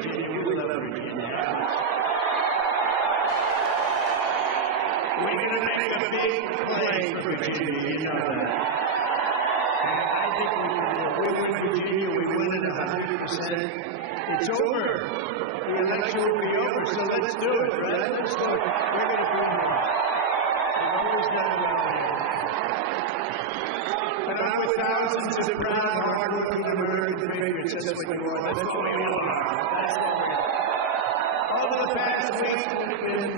Virginia. We love Virginia. We're going to make a big play for Virginia, you know that. I think we win Virginia, we win it 100%. It's over. The election will be over, so let's do it, right? Let's do it. We're going to do it. We've always done it well here. And I'm with thousands of proud, hard-working American patriots. That's what you are. That's what we all are. That's what we are. Over the past week, we've been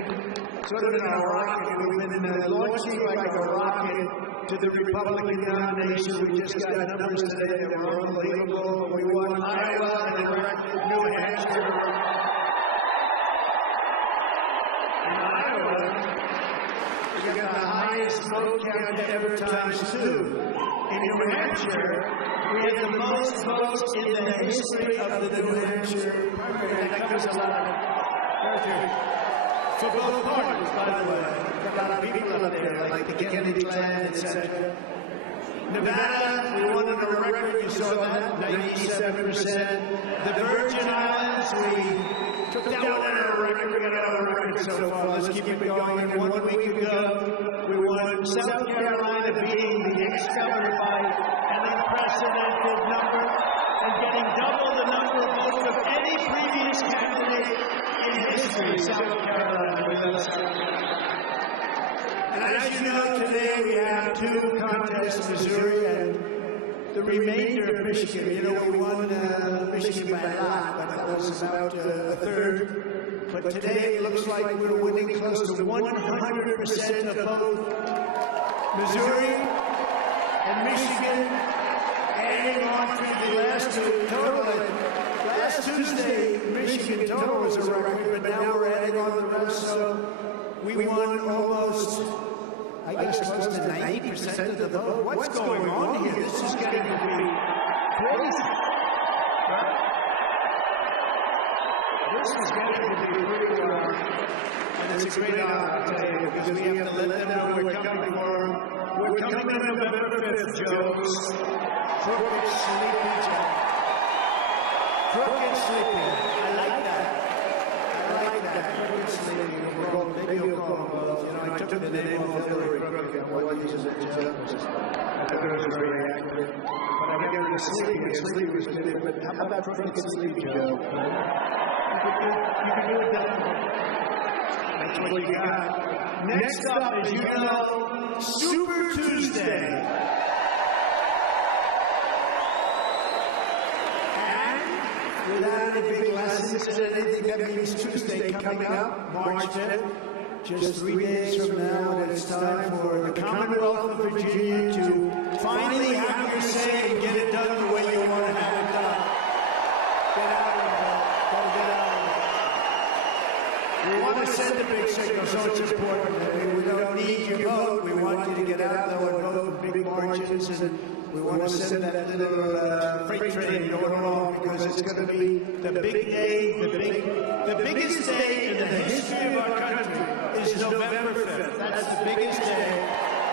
sort of in a rocket. We've been launching like a rocket to the Republican nomination. We just got numbers today that were unbelievable. We won Iowa and New Hampshire. In Iowa, we got the highest vote count ever times 2. In New Hampshire, we had the most votes in the history of the New Hampshire primary. That covers a lot for both parties, by the way. A lot of people up there, like the Kennedy clan, etc. Nevada, we won on a record, you saw that, 97%. The Virgin Islands, we took that one on a record, we got it on a record so far. Let's keep it going. And 1 week ago, we won South Carolina, beating the ex-governor by an unprecedented number and getting double the number of votes of any previous candidate in history. South Carolina with us. And as you know, today we have 2 contests, Missouri and the remainder of Michigan. You know, we won Michigan by a lot, but that was about a third. But today it looks like we're winning close to 100% of both Missouri and Michigan, adding on to the last 2 total. Last Tuesday, Michigan total was a record, but now we're adding on the rest, so we won almost, I guess, close to 90% of the vote. What's going on here? This is getting to be crazy. Right? This is getting to be pretty wild. And it's a great honor, I'll tell you, because we have to let them know we're coming for them. We're coming on November 5th, Joes. Crooked, sleepy Joe. Crooked, sleepy. I like that. Crooked, sleepy. Maybe you'll call them both. You know, I took the name off Hillary Crooked and what uses it Joe. I thought it was very accurate. But I got rid of sleepy, and sleepy was good. But how about Crooked, sleepy Joe? You can do it that. That's what you got. Next up, as you know, Super Tuesday. And without any big lessons, anything that means Tuesday coming up, March 10th, just 3 days from now, and it's time for the Commonwealth of Virginia to finally have your say and get it done the way you want to have it done. Get out of it. Gotta get out. We want to send a big signal, so it's important. We don't need your vote. We want you to get out there and vote in big margins, and we want to send that little freight train going along, because it's going to be the big day, the biggest day in the history of our country is November 5th. That's the biggest day,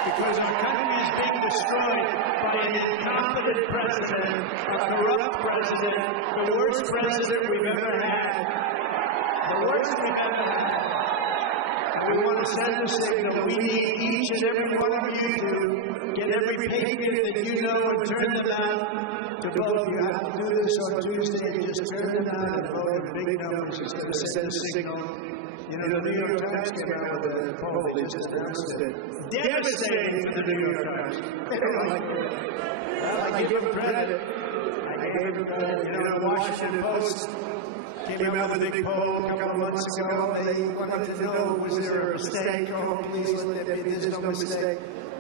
because our country is being destroyed by an incompetent president, a corrupt president, the worst president we've ever had. The worst we've ever had. And we want to send a signal. We need each and every one of you to get every patriot that you know and turn them out to vote. You have to do this on Tuesday and just turn them out and vote in big numbers. It's going to send a signal. You know, the New York Times came out with a poll. They just announced it. Devastating for the New York Times. They don't like it. Well, I give them credit. You know, the Washington Post came out with a big poll a couple months ago. They wanted to know, was there a mistake? Oh, please let there be. There's no mistake.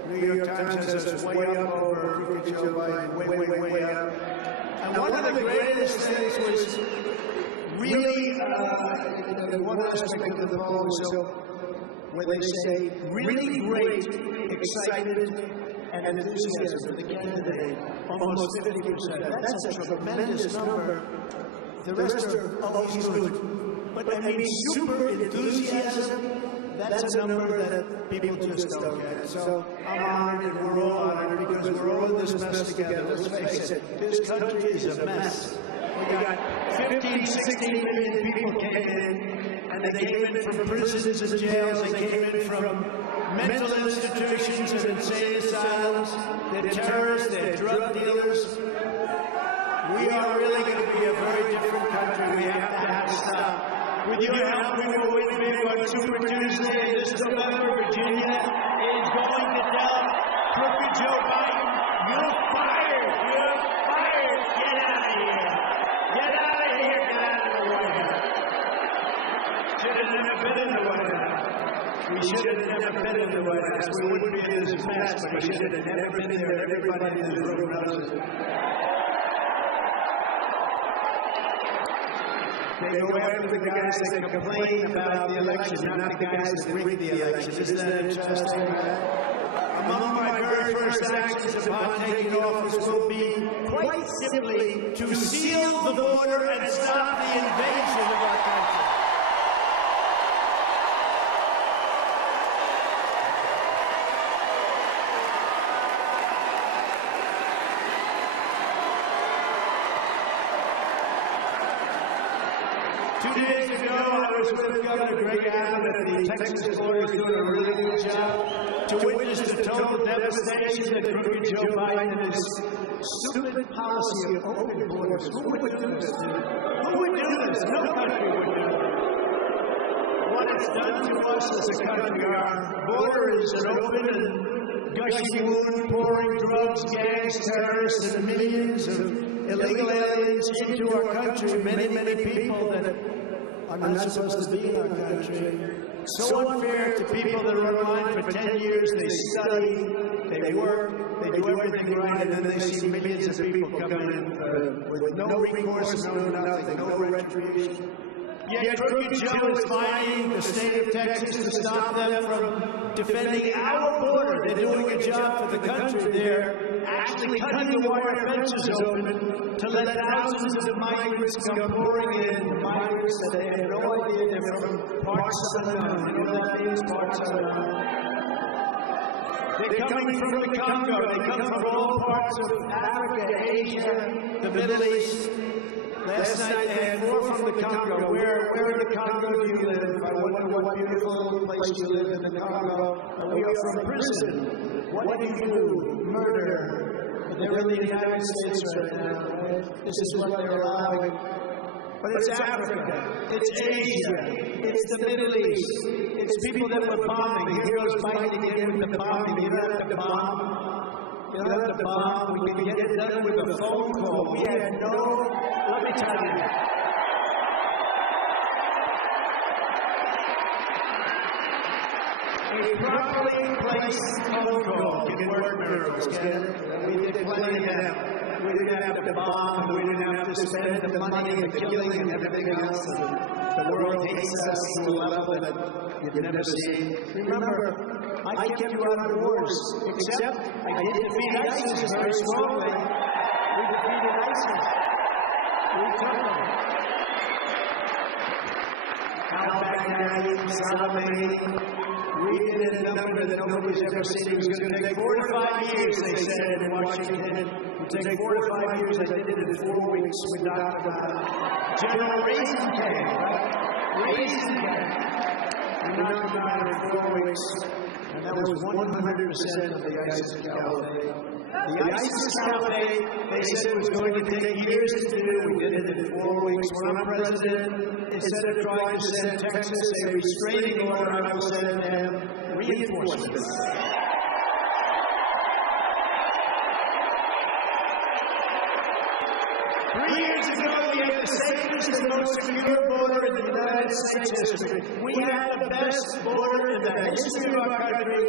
New York Times says it's way up over Joe Biden, way up. And one of the greatest things was really, one aspect of the poll was when they say really great, excited, and enthusiasm for the candidate, almost 50%. That's a tremendous number. The rest are always good. But I mean, super enthusiasm, that's a number that people just don't get. So I'm honored, and we're all honored, because we're all in this mess together. Let's face it, this country is a mess. We got 15, 16 million people came in, and they came in from prisons and jails. They came in from mental institutions and insane asylums. They're terrorists, they're drug dealers. We are really going to be a very different country. We have to stop. With your help, we will win big on Super Tuesday this November. Virginia is going to tell crooked Joe Biden, you're fired. You're fired. Get out of here. Get out of here. Get out of the White House. Should have never been in the White House. We should have never been in the White House. We wouldn't be in this mess, but we should have never been there. Everybody in the room knows it. They go after the guys that complain about the election, not the guys that rigged the election. Isn't that interesting? Among my very first actions upon taking office will be, quite simply, to seal the border and stop the invasion of our country. 2 days ago, I was with Governor Greg Abbott at the Texas border, doing a really good job to witness the total devastation that crooked Joe Biden and his stupid policy of open borders. Who would do this? Who would do this? No country would do it. What it's done to us as a country, our border is an open and gushing wound, pouring drugs, gangs, terrorists, and millions of illegal aliens into our country. Many people that are not supposed to be in our country. So unfair to people that are online for 10 years. They study, they work, they do everything right, and then they see millions of people come in with no recourse, no nothing, no retribution. Yet crooked Joe is fighting the state of Texas to stop them from defending our border. They're doing a job for the country. They're actually cutting the wire fences open to let thousands of migrants come pouring in. Migrants that they have no idea they're from parts unknown. You know what that means, parts unknown. They're coming from the Congo. They come from all parts of Africa, Asia, the Middle East. Last night they had 4 from the Congo. Where in the Congo do you live? I wonder what beautiful place you live in the Congo. We are from prison. What do you do? Murder. They're in the United States right now. This is what they're allowing. But it's Africa. It's Asia. It's the Middle East. It's people that were bombing. Here goes Biden again with the bombing. You don't have to bomb. You don't have to bomb. We can get it done with a phone call. We had no... Let me tell you. A properly placed phone call can work miracles, can it? We did plenty of them. We didn't have to bomb. We didn't have to spend the money and the killing and everything else. The world hates us to a level that you've never seen. Remember, I kept you out of wars, except I did defeat ISIS very strongly. We defeated ISIS. Al-Baghdadi, Saddam, we did a number that nobody's ever seen. It was going to take 4 to 5 years, they said in Washington. It would take 4 to 5 years. I did it in 4 weeks. We talked about it. General Raisin came, right? Raisin came. We knocked him out in 4 weeks. And that was 100% of the ISIS caliphate. The ISIS caliphate, they said, was going to take years to do. We did it in 4 weeks. When I'm president, instead of trying to send Texas a restraining order, I will send them reinforcements. 3 years ago, we had the safest and most secure border in the United States history. We had the best border in the history of our country.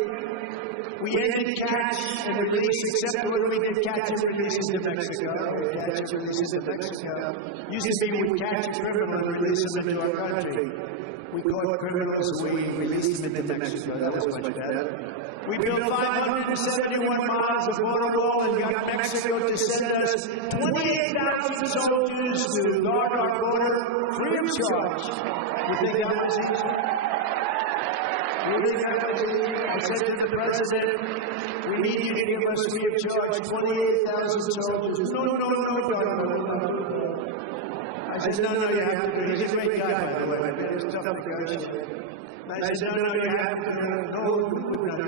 We ended catch and release, except when we did catch and release into Mexico. Catch and release into Mexico. Used to be we would catch a criminal and release them into our country. We caught criminals and we released them into Mexico. That was much better. We built 571 miles of border wall and got Mexico to send us 28,000 soldiers to guard our border free of charge. You think that was easy? I said to the president, we need you to give us free of charge 28,000 soldiers. No. I said, no, you have to do it. He's a great guy, by the way. He's a tough negotiator. I said, no, you have to do it. No,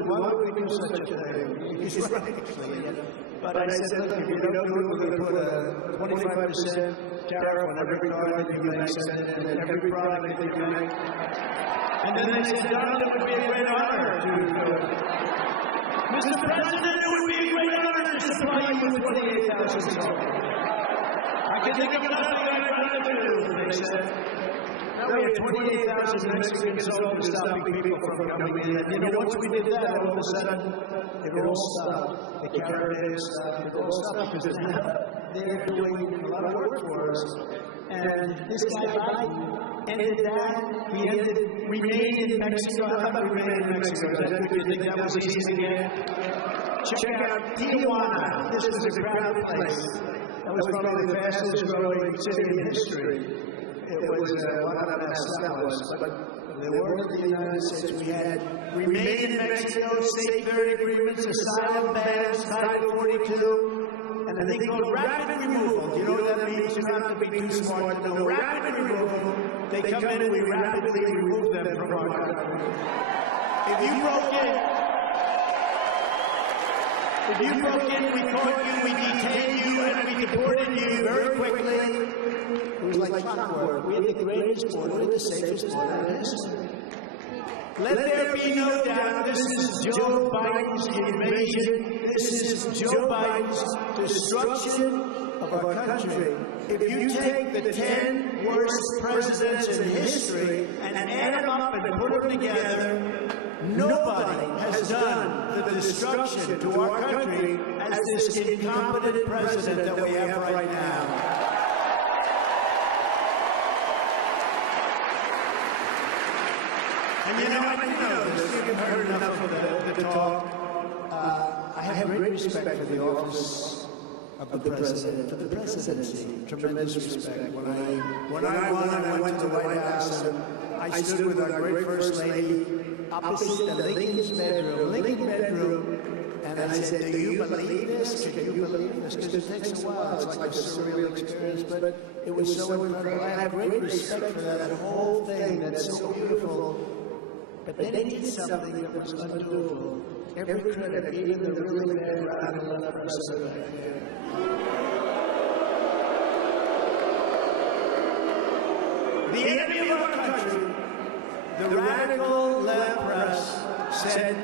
why would we do such a thing? He's right, actually. But I said, look, if you don't do it, we're going to put a 25% tariff on every car that you make, and every product that you make. And then they said, Donald, it would be a great honor to do it. Mr. President, it would be a great honor to supply you with 28,000 soldiers. I can think of nothing I'd rather do, they said. Now we have 28,000 Mexican soldiers stopping people from coming in. And you know, once we did that, all of a sudden, it all stopped. The caravans stopped. It all stopped because now they're doing a lot of work for us. And this guy Biden ended that. He ended remain in Mexico. How about remain in Mexico? Do you think that was easy to get? Check out Tijuana. This was a crowded place. That was probably the fastest growing city in history. It was what a mess that was. But the word of the United States, we had remain in Mexico, safeguard agreements, asylum bans, Title 42. And a thing called rapid removal. Do you know what that means? You don't have to be too smart to know. Rapid removal. They come in and we rapidly remove them from our country. If you broke in, we caught you, we detained you, and we deported you very quickly. It was like clockwork. We had the greatest border, the safest border in history. Let there be no doubt, this is Joe Biden's invasion. This is Joe Biden's destruction of our country. If you take the 10 worst presidents in history and add them up and put them together, nobody has done the destruction to our country as this incompetent president that we have right now. And you know, I know this. You've heard enough of the talk. I have great respect for the office of the president, for the presidency. Tremendous respect. When I won, I went to the White House and I stood with our great First Lady opposite the Lincoln bedroom, and I said, "Do you believe this? Can you believe this?" Because it takes a while. It's like a surreal experience, but it was so incredible. I have great respect for that whole thing. That's so beautiful. But then he did something that was undoable. Every credit, even the really bad radical left president. The enemy of our country, the radical left press, said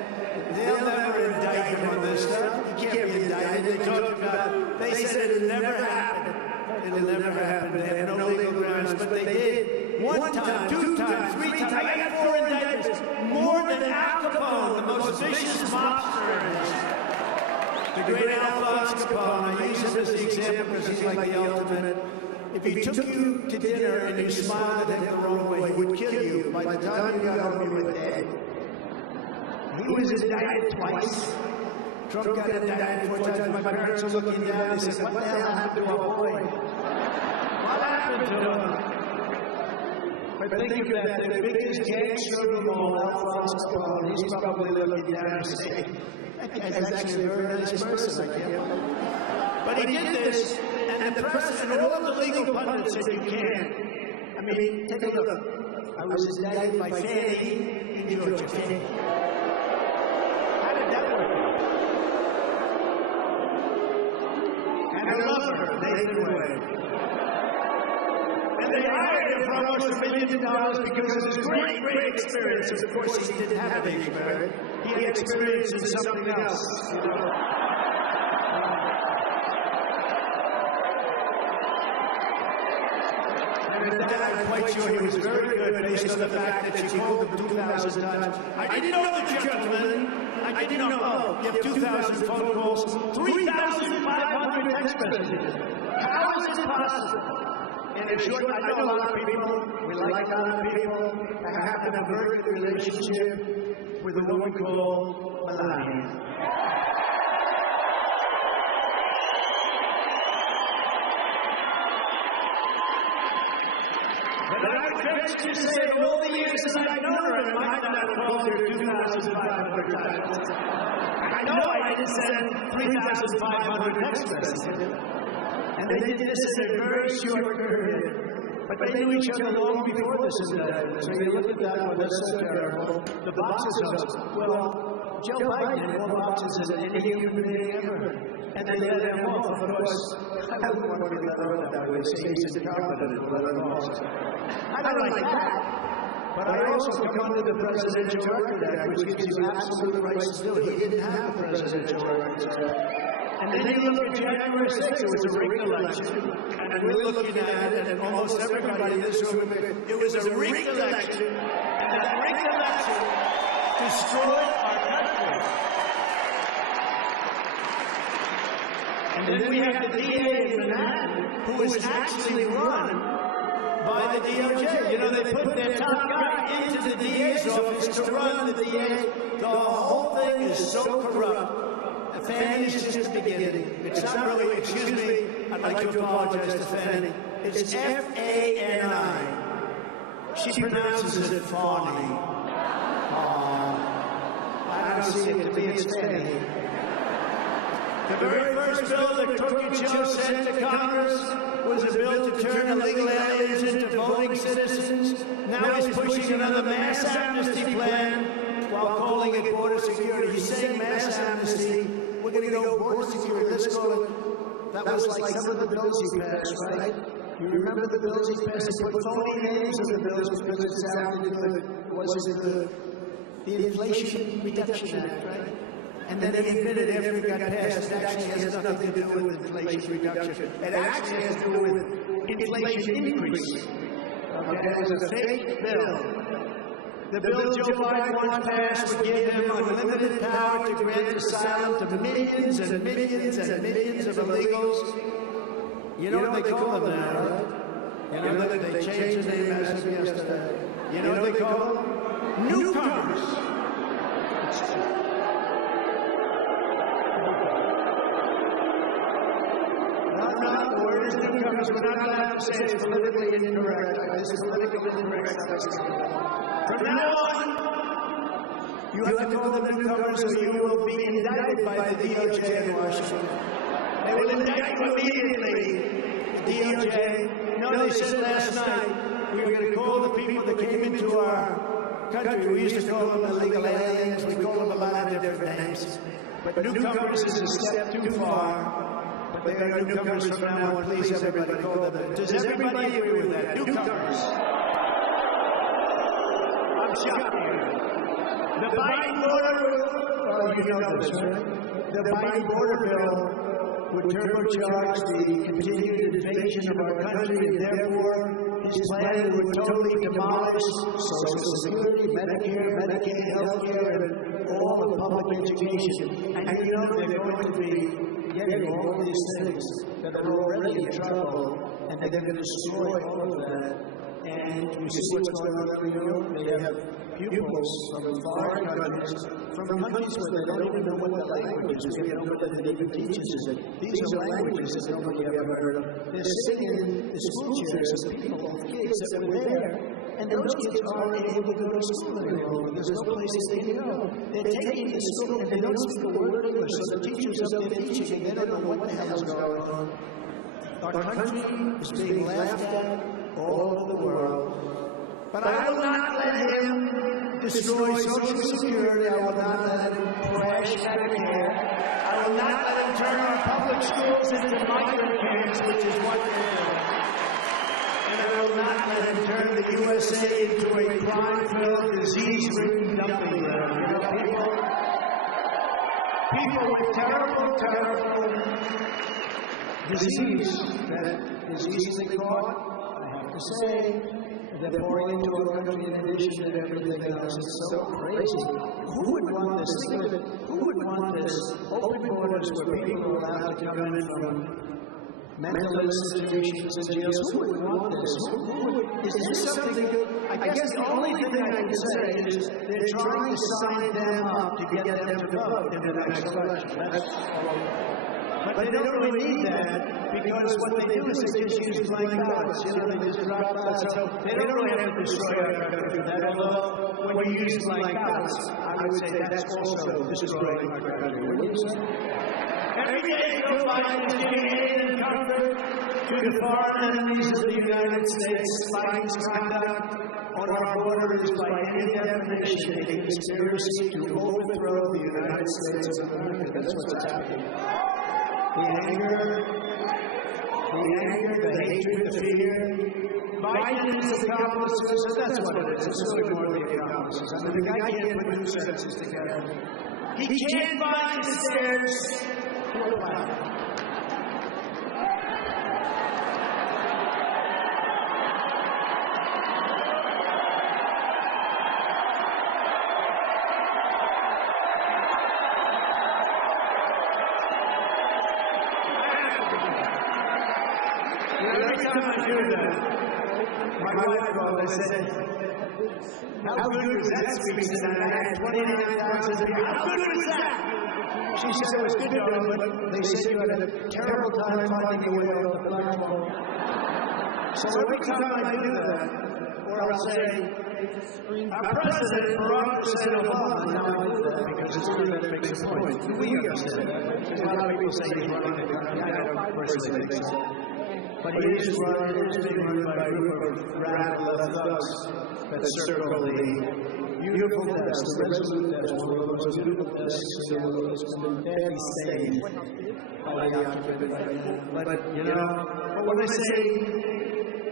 they'll never indict him on this stuff. He can't be indicted. They said it'll never happen. It'll never happen. They have no legal grounds, but they did. One time, 2 times, 3 times. I got 4 indictments. More than Al Capone, the most vicious mobster in history. The great Alphonse Capone. I use him as the example because he's like the ultimate. If he took you to dinner and you smiled at him the wrong way, he would kill you. By the time you got home, you were dead. He was indicted twice. Trump got indicted 4 times. My parents were looking down and said, "What the hell happened to our boy? What happened to him?" But think of that, the biggest gangster of all, Alphonse Capone, he's probably looking down and saying, "That guy's actually a very nice person, I can't believe." But he did this, and the press and all of the legal pundits said you can't. I mean, take a look. I was indicted by Fannie in Georgia. Fannie. How did that work? And I love her, Nathan Wade. And they hired him for almost $1 million because of his great experience. Of course, he didn't have any experience. He had experience in something else. And that, I'm quite sure he was very good based on the fact that she called him 2,000 times. I didn't know the gentleman. I didn't know. Oh, you have 2,000 phone calls, 3,500 text messages. How is it possible? And in short, I know a lot of people, we like a lot of people, I happen to have a very good relationship with a woman called Melania. But I would venture to say all the years that I've known her, I might not have called her 2,500 times. I know I didn't send 3,500 text messages. And they did this in a very short period. But they knew each other long before this indictment. So you look at that one, that's so terrible. The boxes of, well, Joe Biden had more boxes than any human being ever. And they let him off. Of course, I wouldn't want to be let off that way. Say he's incompetent to let him off. I don't like that. But I also come under the Presidential Record Act, which gives you absolute rights to do it. He didn't have a Presidential Record Act. And then you look at January 6th, it was a rigged election. And we're looking at it, and almost everybody in this room, it was a rigged election. And that rigged election destroyed our country. And then we have the DA in Manhattan, who was actually run by the DOJ. You know, they put their top guy into the DA's office to run the DA. The whole thing is so corrupt. Fanny is just the beginning. It's not really, excuse me, I'd like to apologize to Fanny. It's F-A-N-I. She pronounces it Fanny. I don't see it. To me, it's Fanny. The very first bill that Crooked Joe sent to Congress was a bill to turn illegal aliens into voting citizens. Now he's pushing another mass amnesty plan while calling it border security. He's saying mass amnesty. We're going to go border security. Let's call it. That was like some of the bills he passed, right? You remember the bills he passed? He put phony names in the bills because it sounded good. Was it the Inflation Reduction Act, right? And then he admitted after it got passed, it actually has nothing to do with inflation reduction. It actually has to do with inflation increase. Okay, it was a fake bill. The bill Joe Biden once passed would give him unlimited power to grant asylum to millions and millions and millions of illegals. You know what they call them now, right? You know that they changed the name as of yesterday. You know what they call them? Newcomers. No, the word is newcomers. We're not allowed to say it's politically incorrect. This is politically incorrect. From now on, you have to call them newcomers or you will be indicted by the DOJ in Washington. They will indict you immediately, the DOJ. No, they said last night we were going to call the people that came into our country. We used to call them illegal aliens. We call them a lot of different names. But newcomers is a step too far. But they are newcomers from now on. Please, everybody, call them. Does everybody agree with that? Newcomers. The Biden border bill, you know this, right? The Biden border bill would turbocharge the continued invasion of our country, and therefore his plan would totally demolish Social Security, Medicare, Medicaid, healthcare, and all of public education. And you know they're going to be getting all of these things that are already in trouble, and they're going to destroy all of that. And you see what's going on in New York? They have pupils from foreign countries, from countries where they don't even know what the language is. We don't know that it even teaches it. These are languages that nobody ever heard of. They're sitting in the school chairs of people, kids that were there, and those kids aren't able to go to school anymore. There's no places they can go. They're taking the school and they don't speak a word of English, so the teachers up there teaching, they don't know what the hell is going on. Our country is being laughed at all over the world. But I will not let him destroy Social Security. I will not let him crash Medicare. I will not let him turn our public schools into migrant camps, which is what they're doing. And I will not let him turn the USA into a crime-filled, disease-ridden dumping ground. People with terrible disease that is easily caught. To say that pouring into our country in addition to everything else is so crazy. Who would want this? Think of it. Who would want this? Open borders where people are allowed to come in from mental institutions and jails. Who would want this? Is this something good? I guess the only thing I can say is they're trying to sign them up to get them to vote in the next election. But they don't really need that because what they do is they just use blank ballots. You know, they just drop ballots. So they don't really have to destroy our country. Although when you use blank ballots, I would say that's also destroying our country. Wouldn't you say? Every day Joe Biden is giving aid and comfort to the foreign enemies of the United States. Biden's conduct on our borders by any definition a conspiracy to overthrow the United States of America. That's what's happening. The anger, the hatred, the fear. Biden and his accomplices, that's what it is. It's really more than the accomplices. I mean, the guy can't put two sentences together. He can't find the stairs to a ladder. Every time I do that, my wife called and said, how good was that speech tonight? I had 29,000 people. How good was that? She said it was good, though, but they said you had a terrible time finding your way off the platform. So every time I do that, or I'll say, our president, Barack Hussein Obama, now I do that because it's really that makes a point. We understand that. Because a lot of people say he's running the country. I don't personally think so. But he is being run by a group of radical left thugs that circle the beautiful desk, the resolute desk, one of the most beautiful desks in the world. It's been badly stained by the occupant. But, you know, when I say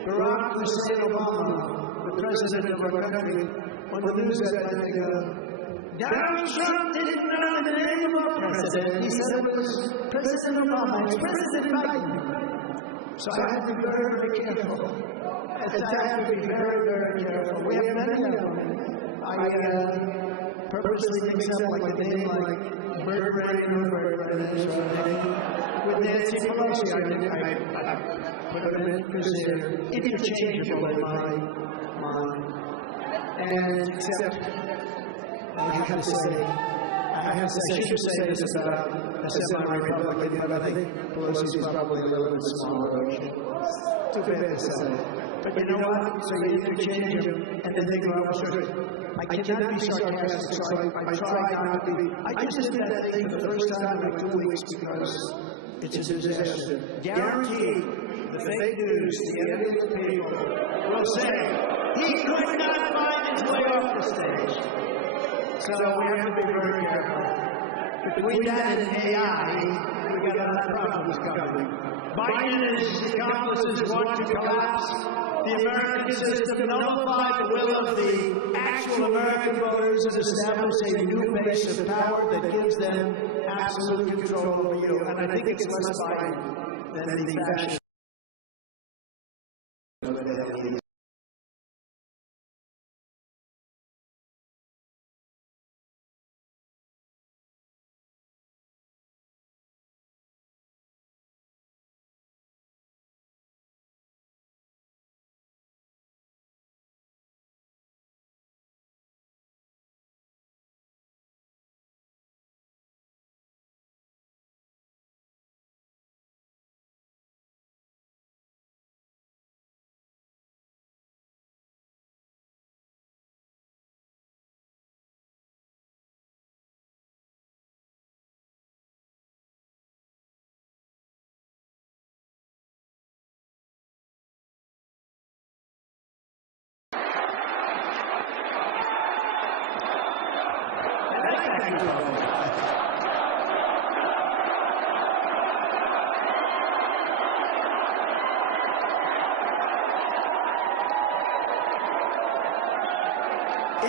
Barack Hussein Obama, the president of our country, on the news that night, Donald Trump didn't know the name of our president. He said it was President Obama. It's President Biden. So I have to be very, very careful. I have to be very, very careful. We have many of them. I purposely mix up like a name like Bird Brain or with Nancy Pelosi. I put them in because they're interchangeable in my mind. And except, I have to say, I should say this about a semi-Republican, but I think Pelosi is probably a little bit smaller. Too bad to say. But you know what? So you interchange them, and then they go out straight. I cannot be sarcastic, so I try not to be. I just did that thing for the first time in like 2 weeks because it's a disaster. Guaranteed, the fake news, the enemy of the people, will say, he could not find his way off the stage. So we have to be very careful. Between that and AI, we've got a lot of problems coming. Biden and his accomplices want to collapse the American system, nullify the will of the actual American voters, and establish a new base of power that gives them absolute control over you. And I think it's less Biden than the fascist.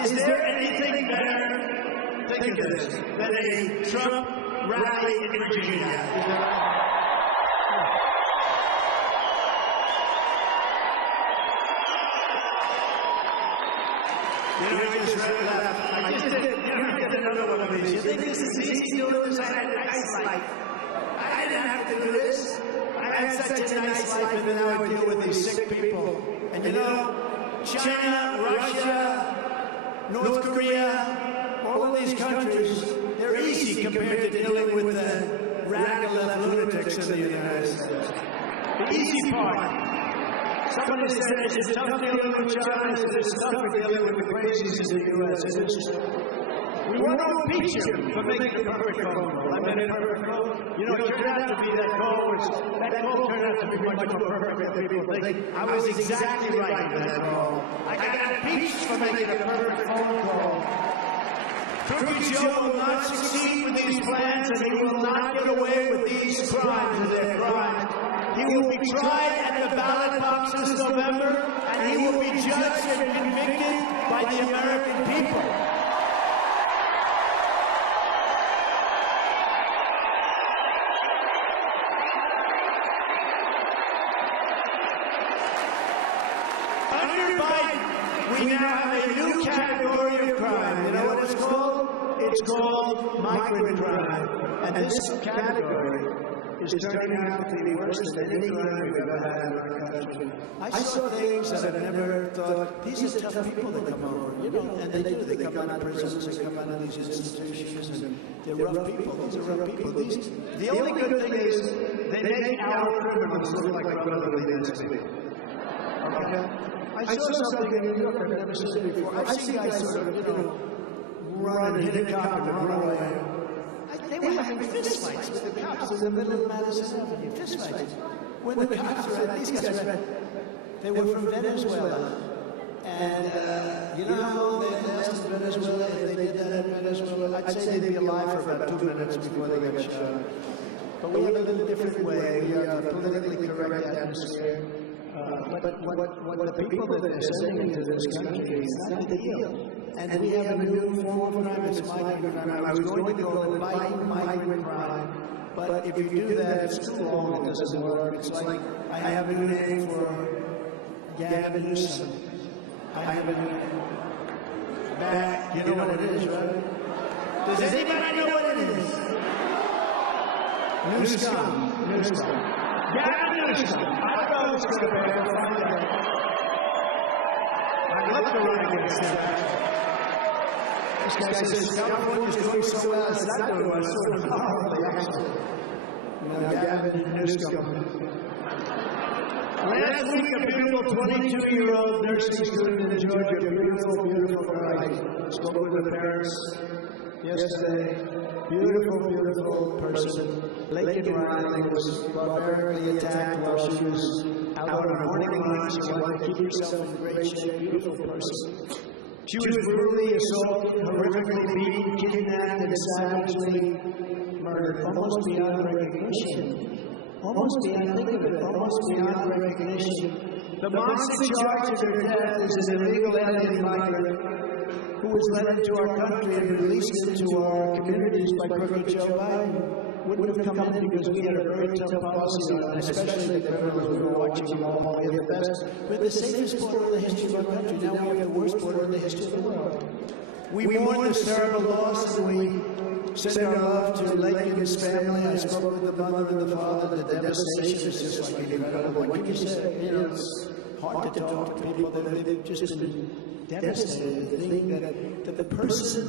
Is there anything better, think of this, than a Trump rally in Virginia? You know, I just read that. I just did. You don't get another one of these. You think this is easy to lose? I had a nice life. I didn't have to do this. I had such a nice life, and now I deal with these sick people. And you know, China, Russia, North Korea, all of these countries, they're easy compared to dealing with the radical left lunatics in the United States. The easy part. Somebody said it's tough dealing with China, it's tough dealing with the crazies in the U.S. We we want to impeach him for making a perfect phone call. I mean, you know, it turned out to be that call turned out to be much more perfect than people think. I was exactly right in that call. I got impeached for making a perfect phone call. Crooked Joe will not succeed with these plans, and he will not get away with these crimes as their crimes. He will be tried at the ballot box this November, and he will be judged and convicted by the American people. Under Biden, we now have a new category of crime. You know what it's called? It's called migrant crime. And this category is turning out to be worse than any crime we've ever had in our country. I saw things that I never thought, these are tough people that come over, you know, and they do. They come out of prisons, they come out of these institutions, and they're rough people. These are rough people. The only good thing is they make our criminals look like brotherly nice people. Okay? I saw something in New York I've never seen before. I've seen guys sort of, you know, run and hit a cop and run away. They were having fist fights with the cops in the middle of Madison Avenue. Fist fights. When the cops were at, these guys were, they were from Venezuela. And you know how long they lasted in Venezuela? If they did that in Venezuela, I'd say they'd be alive for about 2 minutes before they got shot. But we live in a different way. We are a politically correct atmosphere. But what the people that they're sending into this country is not the deal. And we have a new form of crime, it's migrant crime. I was going to call it migrant crime, but if you do that, it's too long, it doesn't work. It's like, I have a new name for Gavin Newsom. I have a new name. Back, you know what it is, right? Does anybody know what it is? Newsom. Newsom. Gavin Newsom. I thought it was going to be a fun day. I'd love to run against him. This guy says, California's doing so well, it's not doing well, it's doing horribly, actually. Now, Gavin Newsom. Last week, a beautiful 22-year-old nursing student in Georgia, beautiful, beautiful girl. I spoke with her parents yesterday. Beautiful, beautiful person. Laken Riley was barbarically attacked while she was out on a morning run. She wanted to keep herself in great shape. Beautiful person. She was brutally assaulted, horrifically beaten, kidnapped, and savagely murdered, almost beyond recognition. Almost beyond, think of it, almost beyond recognition. The monster charge of her death is an illegal alien migrant who was led into our country and released into our communities by Crooked Joe Biden. Wouldn't have come in because we had a very tough policy on it, especially the criminals we were watching them all. We had the best, we had the safest border in the history of our country. Now we have the worst border in the history of the world. We mourn this terrible loss, and we send our love to Laken's family. I spoke with the mother and the father. The devastation is just like incredible. Like you said, you know, it's hard to talk to people that they've just been devastated. The thing that the person,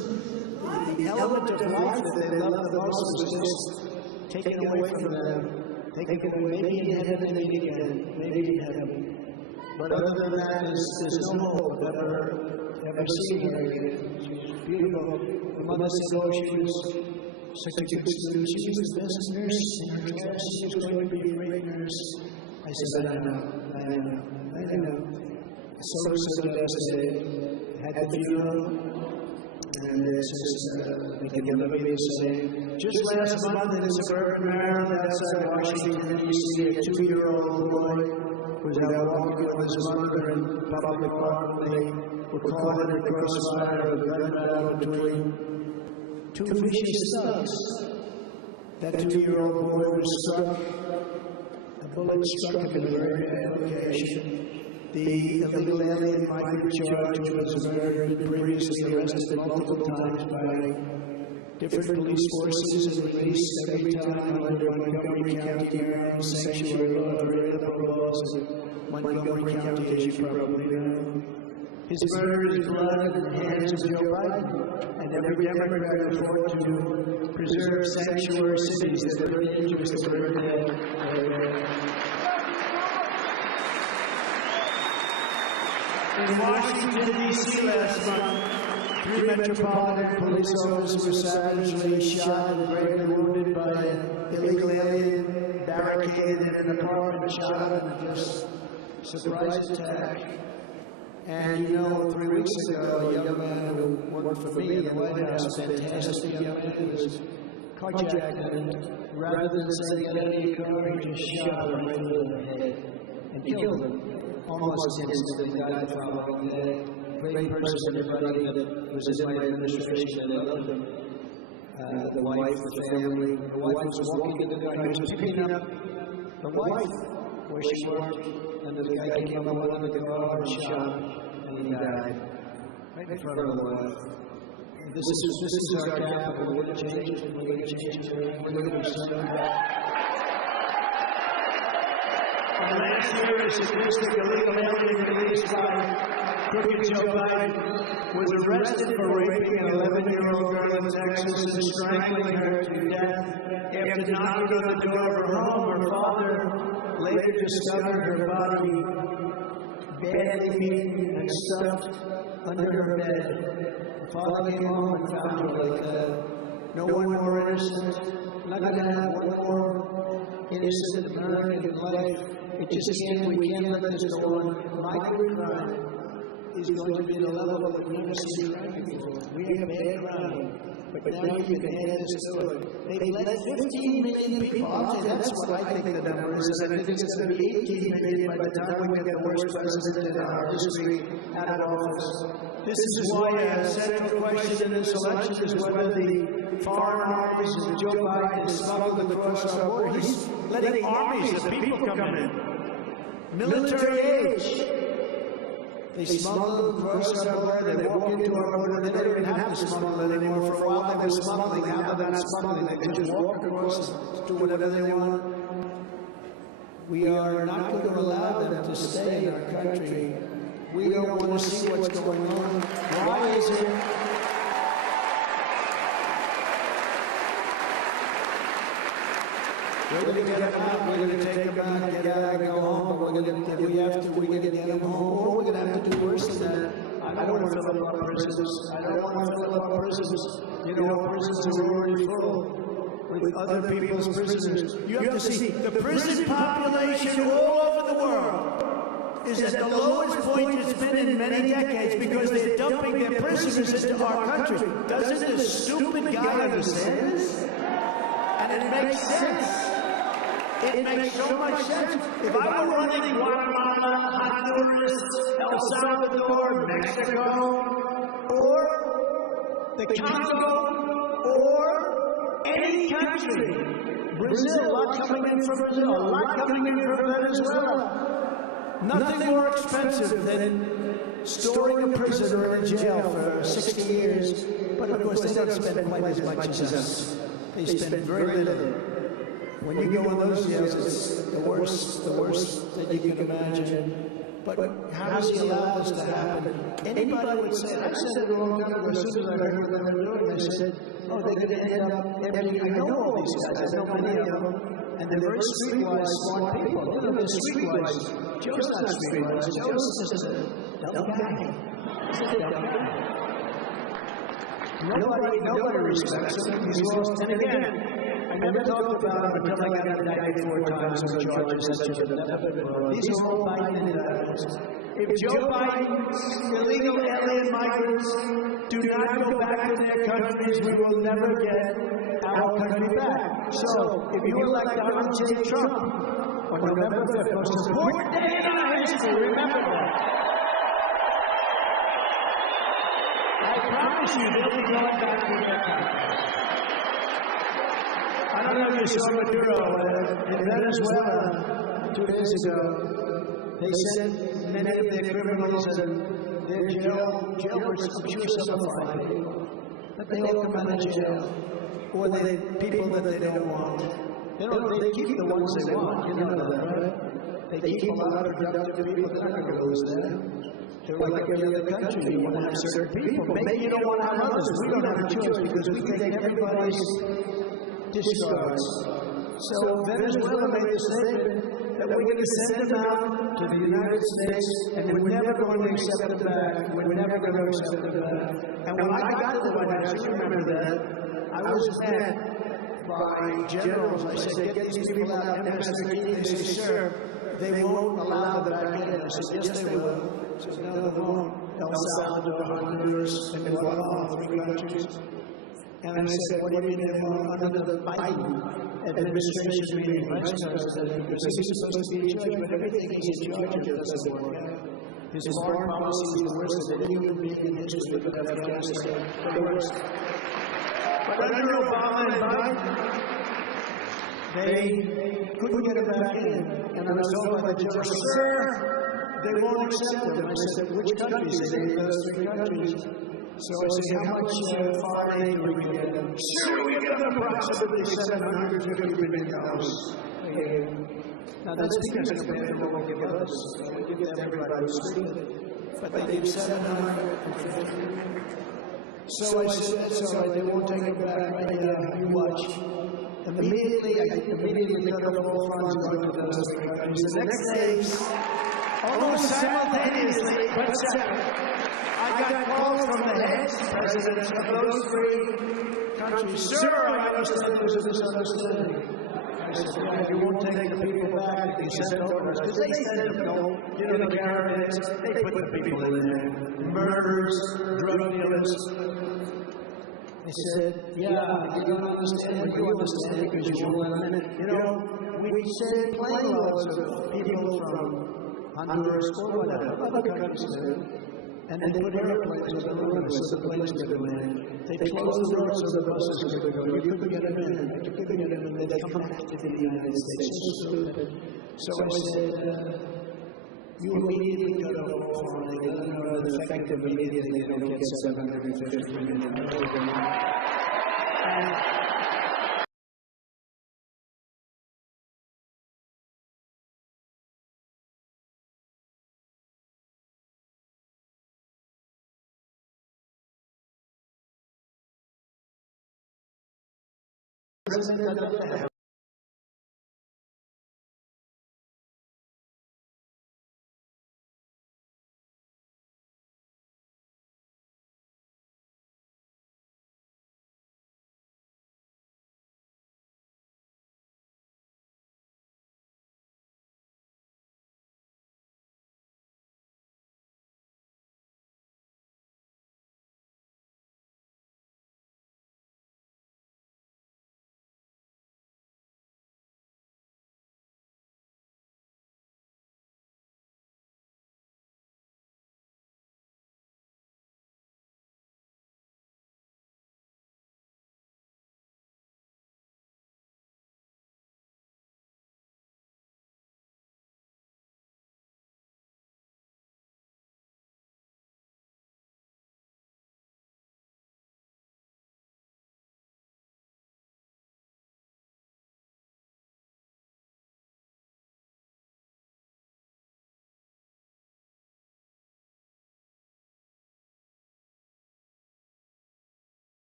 the element of life that they love the most was just taken away from them. Taken away, maybe in heaven, maybe again, maybe in heaven. But other than that, there's no hope of ever seeing her again. She's beautiful. A month ago, she was such a good student. She was the best nurse in her class. She was going to be a great nurse. I said, I know. So yesterday, had the funeral. And it's just, let me say, just last month in suburban Maryland, outside Washington, D.C., a 2-year-old boy was out walking with his mother in public park. They were caught in the crossfire of a gun battle between two vicious thugs. That 2-year-old boy was struck. A bullet struck him in a very bad location. The illegal alien migrant charge was murdered, previously arrested multiple times by different police forces and released every time under Montgomery County, Maryland sanctuary law, variable laws in Montgomery County, as you probably know. His murder is blood in the hands of Joe Biden, and every Democrat who fought to preserve sanctuary cities that are very dangerous to bring dead. In Washington, D.C. last month, 3 Metropolitan Police officers were savagely shot and gravely wounded by an illegal alien barricaded in an apartment, shot in a just surprise attack. And you know, 3 weeks ago, a young man who worked for me in the White House, a fantastic young man, was carjacked, and rather than say get out of your car, he just shot him right in the head and killed him. Almost instantly, died the following day. Great person, everybody that was in my administration, I loved him. The wife, the family. The wife was walking in the car. He was picking up the wife where she worked, and the guy came up with the car and shot him, and he died. Right in front of the wife. This is our capital. We're going to change it. We're going to change it. We're going to do something. Last year, a sadistic illegal alien released by crooked Joe Biden was arrested for raping an 11-year-old girl in Texas and strangling her to death. After knocking on the door of her home, her father later discovered her body badly beaten and stuffed under her bed. The father came home and found her like that. No one more innocent, not going to have one more innocent American life. It just can't, we can't let this go on. Migrant crime is going to be the level that we've never seen crime before. We have bad crime, but now you can add this to it. They let 15 million people, that's what I think the number is, and I think it's going to be 18 million by the time we get the worst president in our history out of office. This is why a central question in this election is whether the foreign armies and Joe Biden is smuggled across our border. He's letting armies of people come in. Military age. They smuggle across our border, they walk into our border, they don't even have to smuggle anymore. For a while they were smuggling, now they're not smuggling, they can just walk across, do whatever they want. We are not going to allow them to stay in our country. We don't want to see what's going on. Why is it? We're going to get them out, we're going to take them out, get out and go home, but we're going to, if we have to, we're going to get them home, or we're going to have to do worse than that. I don't want to fill up our prisons. I don't want to fill up our prisons. You know, our prisons are already full with other people's prisoners. You have to see, the prison population all over the world is at the lowest point it's been in many decades because they're dumping their prisoners into our country. Doesn't this stupid guy understand this? And it makes sense. It makes so much sense. If I were running Guatemala, Honduras, El Salvador, Mexico, or the Congo, or any country, Brazil, a lot coming in from Brazil, a lot coming in from Venezuela, nothing more expensive than storing a prisoner in jail for 60 years. But of course, they don't spend quite as much as us. They spend very little. When you go in those jails, it's the worst that you can imagine. But how does he allow this to happen? Anybody would say, I said it a long time ago, as soon as I heard what they were doing, they said, oh, they're going to end up every, I know all these guys, I know many of them, and they're very streetwise, smart people. You know, they're streetwise. Joe's not streetwise. Joe's just a dumb guy. Nobody respects him. He's lost. And again, I never talked about him until I got indicted 4 times on charges that should have never been brought. These are all Biden indictments. If Joe Biden's illegal alien migrants do not go back to their countries, we will never get our country back. So, if you elect Donald J. Trump on November 5th, most important day in our history, remember that. I promise you, they'll be going back to their country. I don't know if you saw Maduro in Venezuela 2 days ago. They sent many of their criminals and their jailbirds, I'm sure some are fine people, but they all come out of jail. Or they people that they don't want. They keep the ones they want, you know that, right? They keep a lot of productive people, they're not going to lose them. They're like every other country. You want to have certain people. Maybe you don't want to have others. We don't have a choice because we can take everybody's discards. So Venezuela made a statement, that we're going to send them out to the United States, and we're never going to accept them back. We're never going to accept them back. And when I got to the White House, you remember that, I was met by generals. I said, get these people out. They said, sir, they won't allow them back in. I said, yes, they will. I said, no, they won't. El Salvador, Honduras, and Guatemala, 3 countries. And I said, what do you mean under the Biden administration meeting, Vice President? Because he's supposed to be in charge, but everything he's in charge of doesn't work out. His foreign policy is the worst of any human being in history of Afghanistan. The worst. But under Obama and Biden, they couldn't get him back in. And I was told by the general, sir, they won't accept him. I said, which countries? They gave those 3 countries. So I said, how much foreign aid will we get them? Sure, we get them approximately $750 million. Now that's because of the people won't give us. We give them everybody who's stupid. But they gave $750. So I said, they won't take it back. You watch. And immediately cut off all funds going to those 3 countries. The next day, almost simultaneously, but separate, I got calls from the heads, presidents of those 3 countries. Sir, I understand there's a misunderstanding. I said, you won't take the people back if you send over. Because they send them, you know, the caravans, they put the people in there. Murderers, drug dealers. I said, yeah, you don't understand, but you understand because you won't let it. You know, we send plane loads of people from Honduras or whatever, other countries. And they put airplanes on the runway so the planes could go in. They close the roads so the buses could go. You couldn't get them in. You couldn't get them in. They come back to the United States. So stupid. So I said, you immediately got to go for it. They let them know that effective immediately they don't get $750 million.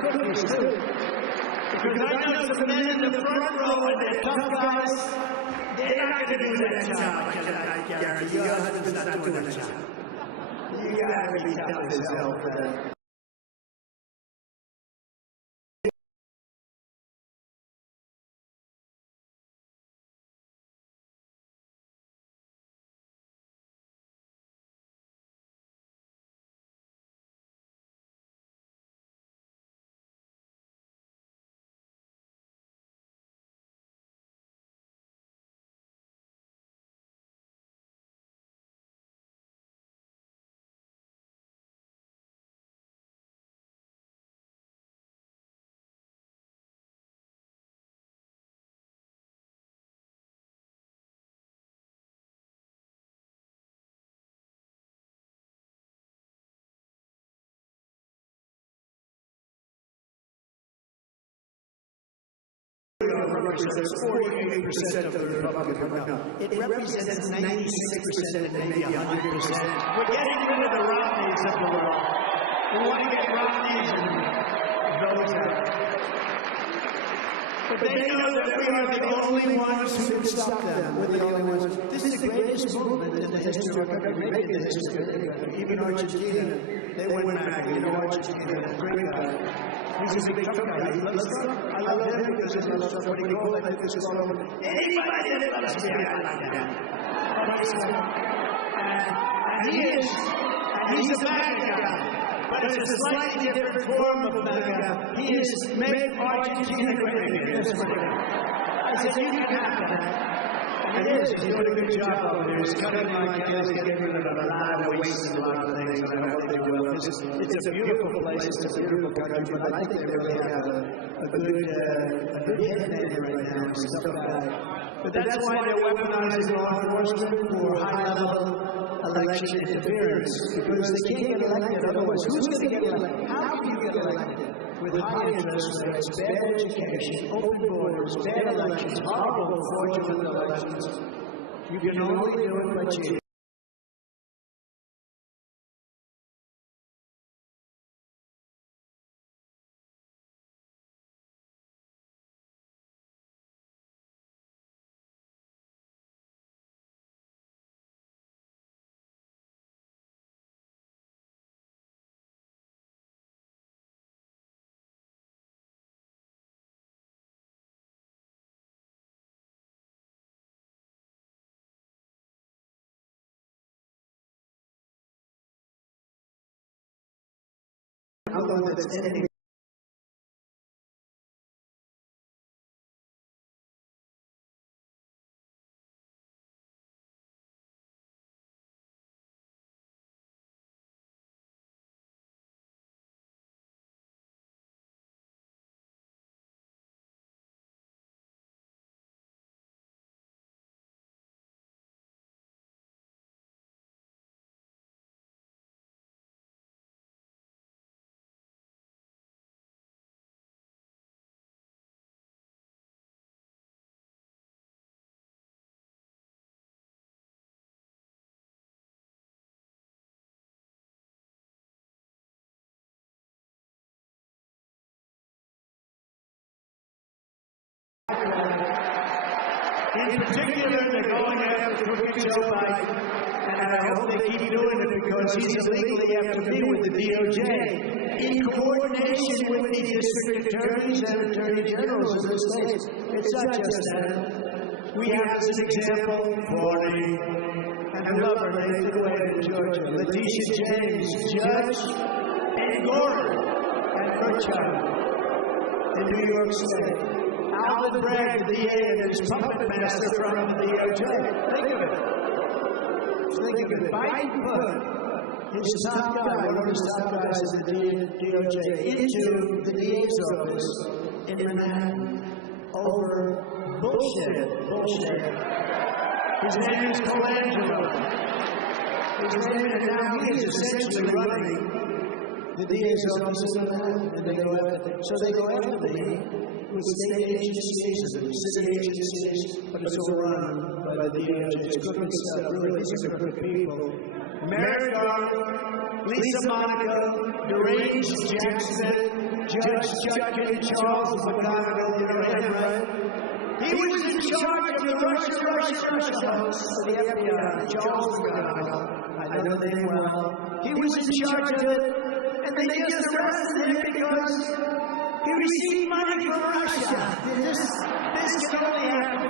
Because I know some men in the front row and they're tough guys, they're not going to do that job. I guarantee you, your husband's not doing that job. You got to be tough as hell for that. represents 48% of the Republican vote. It represents 96%, maybe 100%. We're getting rid of the Romneys of the world. We want to get Romneys and votes out. But they know that we are the only ones who can stop them. We're the only ones. This is the greatest movement in the history of our country. Maybe the history of England. Even Argentina, they went back. You know, Argentina, great guy. He's a big tough guy. He loves Trump. I love him because he loves Trump. What do you call it? This is all over. Anybody that loves me, I like him. And he's a bad guy. But it's a slightly different form of MAGA. He has made Argentina great again. I said, you can have that. And he is. He's doing a good job over there. He's cutting my kids, getting rid of a lot of waste and a lot of things. And I hope they do well. It's a beautiful place. It's a beautiful country. But I think they really have a good head right now. And stuff like that. But that's why they're weaponizing law enforcement for high-level election interference, because they can't get elected otherwise. Who's going to get elected? How can you get elected with high interest rates, bad education, open borders, bad elections, horrible, fraudulent elections? You can only do it by cheating. I'm the one that's ending. In particular, they're going after Joe Biden, and I hope they keep doing it because he's illegally after me with the DOJ, in coordination with the district attorneys and attorney generals of the states. It's not just that. We have, as an example, Florida and Lover, Nathan Wade in Georgia, Letitia James, Judge, and Gordon, and Richmond in New York State. Alvin Bragg, the DA, and his puppet master from the DOJ. Think of it. Biden put his top guy, one of his top guys at the DOJ, into the DA's office in Manhattan over bullshit. His name is Colangelo. And now he is essentially running the DA's office in Manhattan, and they go after me. With state agencies and city agencies, but it's all run by the DOJ. It's good stuff, really. These are good people. Merrick Garland, Lisa Monaco, Deranged Jackson, Judge Judkin, Charles McConnell, you know him, right? He was in charge of the Russia house for the FBI, Charles McConnell. I know the name well. He was in charge of it, and they just arrested him because he received money from Russia. This can only happen.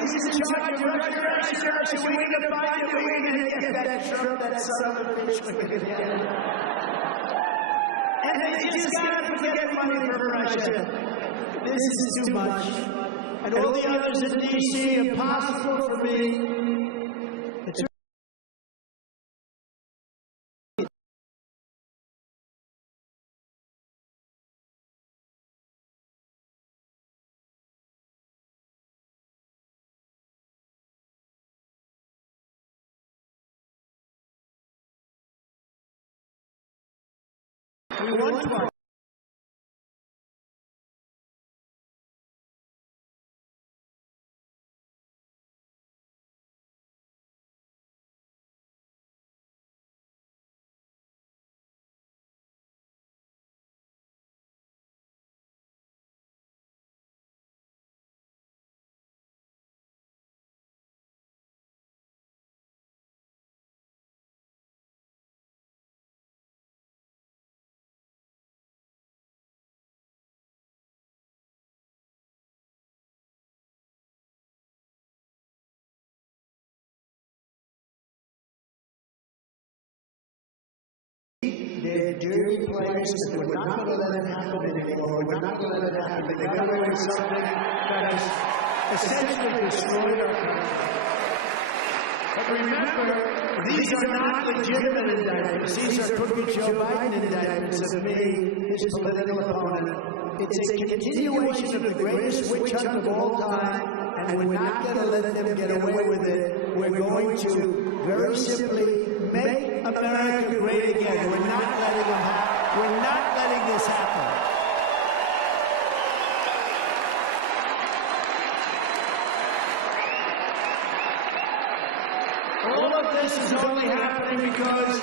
He's in charge of Russia, so we need to find a way to get that Trump, that son of a bitch. And they just got to get money from Russia. This is too much. And all the others in D.C. impossible for me. We won twice. their dirty players, and we're not going to let it happen anymore. We're not going to let it happen. They got away with something that has essentially destroyed our country. But remember, these are not legitimate indictments. These are crooked Joe Biden indictments of me, his political opponent. It's a continuation of the greatest witch hunt of all time, and we're not going to let them get away with it. We're going to very simply make America great again. We're not letting them happen. We're not letting this happen. All of this is only happening because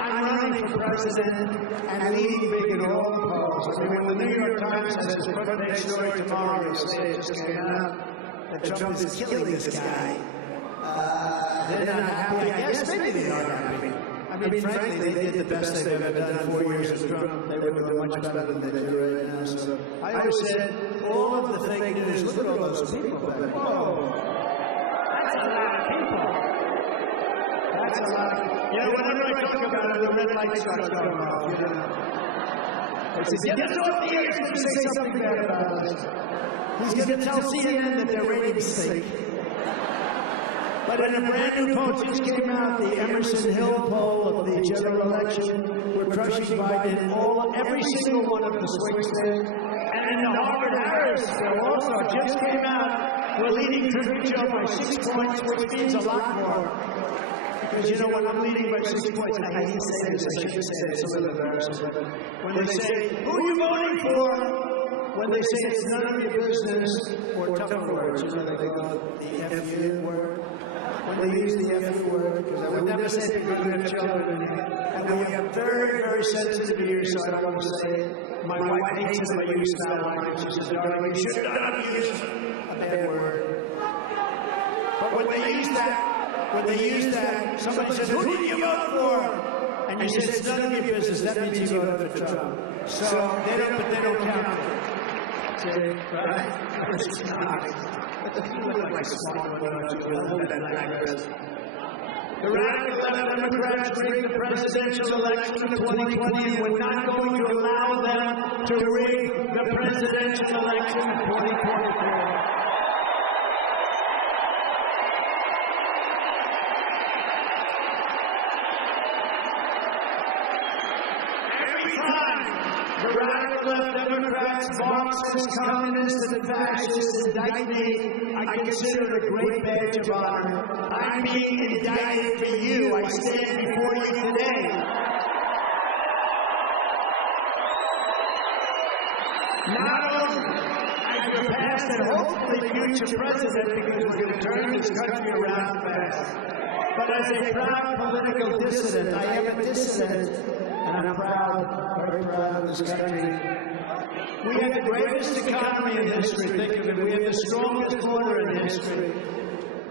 I'm running for president and leading big in all the polls. I mean, when the New York Times has its front page story tomorrow, you'll say it just came out that Trump is killing this guy. They're not happy. I guess maybe they are happy. I mean, frankly, they did the best they've ever done in 4 years with Trump. They were doing much better than they do right now. So I always said, all of the fake news, look at all those people. Whoa, that's a lot of people. That's a lot of, you know, whenever I talk about it, the red light starts going off, you know. They say, get us off the air if you say something bad about us. He's going to tell CNN that their ratings stink. But in a brand new poll just came out, the Emerson Hill poll of the general election, we're crushing Biden in every single one of the swing states. And in the Harvard-Harris poll also just came out, we're leading Joe by 6 points, which means a lot more. Because, you know, when I'm leading by 6 points, I hate to say this, I should say it's a little embarrassing, but when they say, who are you voting for? When they say it's none of your business, or tougher words, you know, they go the FU word. When they use the FU word, because I would never say they're going to have children. And we have very, very sensitive ears, so I don't want to say it. My wife hates it if I use that language. She says, darling, you should not use a bad word. But when they use that, somebody says, who did you vote for? And you say, it's none of your business. That means you voted for Trump. So they don't count it. Right? It's not. But you look like smart voters. The radical left Democrats rigged the presidential election of 2020, and we're not going to allow them to rig the presidential election of 2024. The radical left Democrats, Marxists, communists, and fascists indict me. I consider it a great badge of honor. I'm being indicted for you. I stand before you today. Not only as your past and hopefully future president, because we're going to turn this country around fast, but as a proud political dissident, I am a dissident. And I'm proud, very proud of this country. We have the greatest economy in history. Think of it. We have the strongest border in history.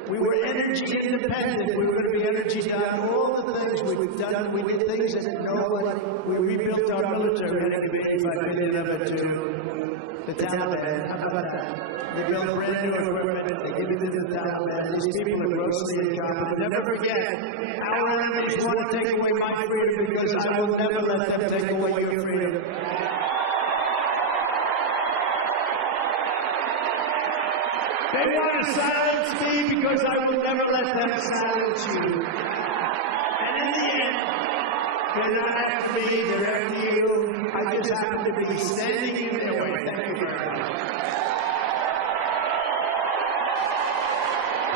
We were energy independent. We were going to be energy down. All the things we've done, we did things that nobody. We rebuilt our military. We had to be 85 million of it to the Taliban. How about that? They built brand new equipment. They give it to the Taliban. These people are grossly incompetent. Never forget, our enemies want to take away my freedom because I will never let them take away your freedom. They want to silence me because I will never let them silence you. And in the end, they're not after me, they're after you. I just happen to be standing in their way. Thank you very much.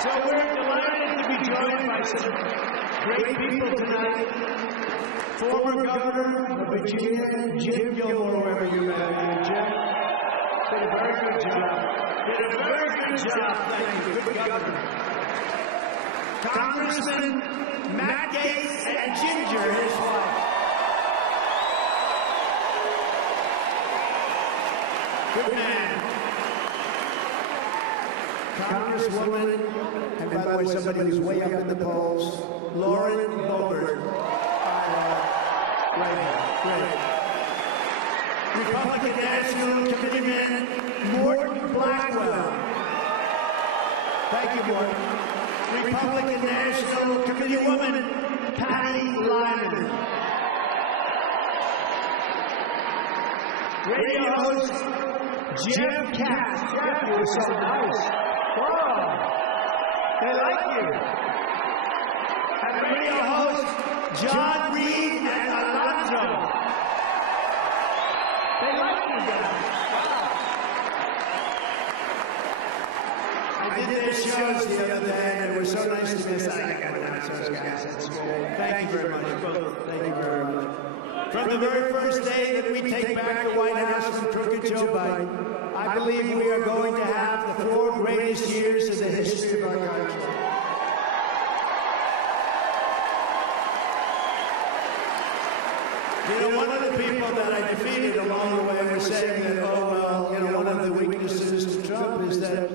So we're delighted to be joined by some great people tonight. Former Governor of Virginia, Jim Gilmore, wherever you are, Jim. Did a very good job. Did a very good job. Thank you. Good governor. Congressman Matt Gaetz and Ginger, his wife. Good man. Congresswoman, and by the way, somebody who's way up in the polls, Lauren Boebert. Great. Republican National Committeeman Morton Blackwell. Thank you, Morton. Republican National Committeewoman Patty Lyman. radio host Jeff Cass. Jeff, you were so nice. Whoa. They like you. And radio host John Reed and Alonzo. They like you guys. I did their shows the other day, and it was so nice to miss. I got those guys. That's great. Thank you very much. Thank you very much. From the very first day that we take back the White House from crooked Joe Biden, I believe we are going to have the 4 greatest years in the history of our country. You know, one of the people that I defeated along the way was saying that, oh, well, you know, one of the weaknesses of Trump is that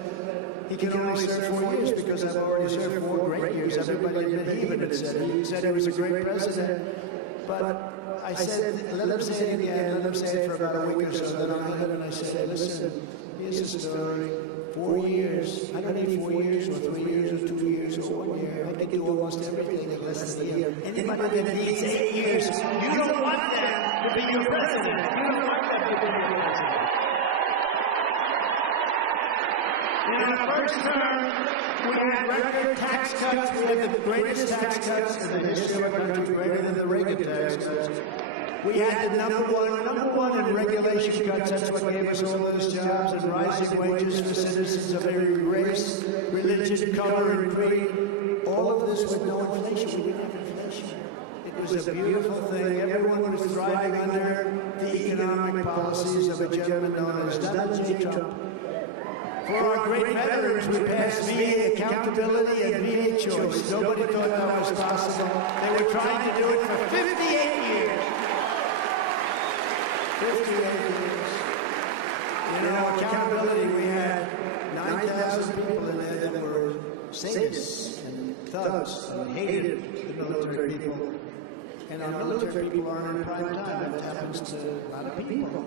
he can only serve 4 years because I've already served 4 great years. Everybody admitted it. He said he was a great president. But I said, let him say it again. Let him say it for about a week or so. Then I went and I said, listen, here's the story. 4 years. I don't need 4 years or 3 years or 2 years or 1 year. I can do almost everything in less than a year. Anybody that needs 8 years, you don't want them to be your president. You don't want them to be your president. In our first term, we had record tax cuts. We had the greatest tax cuts in the history of our country, greater than the Reagan tax cuts. We had the number one in regulation cuts. That's what gave us all those jobs and rising wages for citizens of every race, religion, color, and creed. All of this with no inflation. We didn't have inflation. It was a beautiful thing. Everyone was thriving under the economic policies of a gentleman known as Donald J. Trump. For our great veterans, we passed VA accountability and VA choice. Nobody thought that was possible. They were trying to do it for 58 years. 58 years. You know, accountability, we had 9,000 people in there that were sadists and thugs and hated the military people. And our military people aren't in prime time. That happens to a lot of people.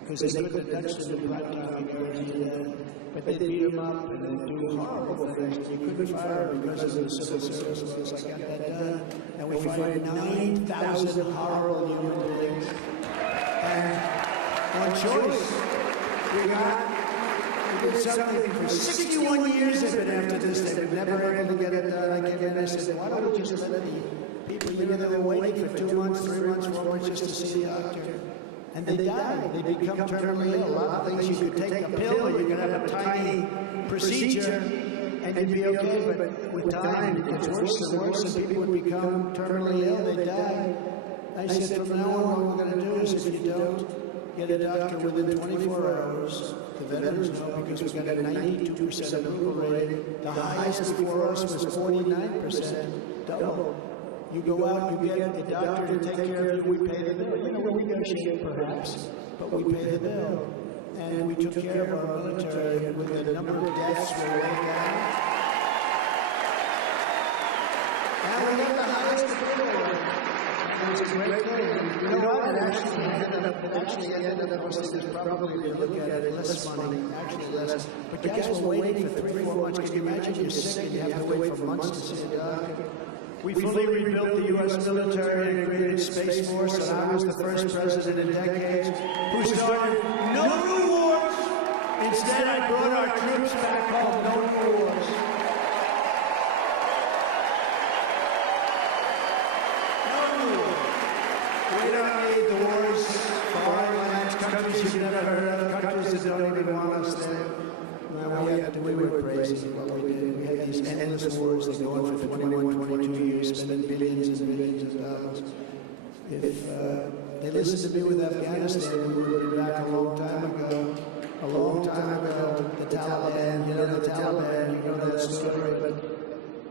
Because they couldn't touch them in prime time. But they beat them up and they do horrible things. You couldn't fire them because of the civil service laws. I got that done. And we fired 9,000 horrible human beings. And on choice, we did something for 61 years they've been after this. They were never able to get it done. I came in and I said, why don't we just let the people, you know, they were waiting for 2 months, 3 months, 4 months just to see the doctor. And they die. They become terminally ill. A lot of things you could take a pill or you could have a tiny procedure and you'd be okay. But with time, it gets worse and worse and people would become terminally ill. They die. I said, from now on, what we're going to do is if you don't get a doctor within 24 hours, the veterans know because we've got a 92% approval rating. The highest before us was 49%, double. You go out, you get a doctor to take care of you, we pay the bill. You know, we negotiate perhaps, but we pay the bill. And we took care of our military, and with the number of deaths we're way down. And we got the highest approval rating. It was a great thing. You know what? It actually ended up, I think probably, if you look at it, less money, actually less. But guys were waiting for 3 or 4 months. Can you imagine you're sick and you have to wait for months to see a doctor? We fully rebuilt the U.S. military and created Space Force, and I was the first president in decades who started no new wars. Instead, I brought our troops back home, no new wars. No new wars. We don't need the wars for foreign lands, countries you've never heard of, countries that don't even want us there. We were crazy what we did. We had these endless wars that go on for 21, 22 years, spending billions and billions of dollars. If they listened to me with Afghanistan, we would have been back a long time ago. A long time ago, the Taliban, you know the Taliban, you know that story, but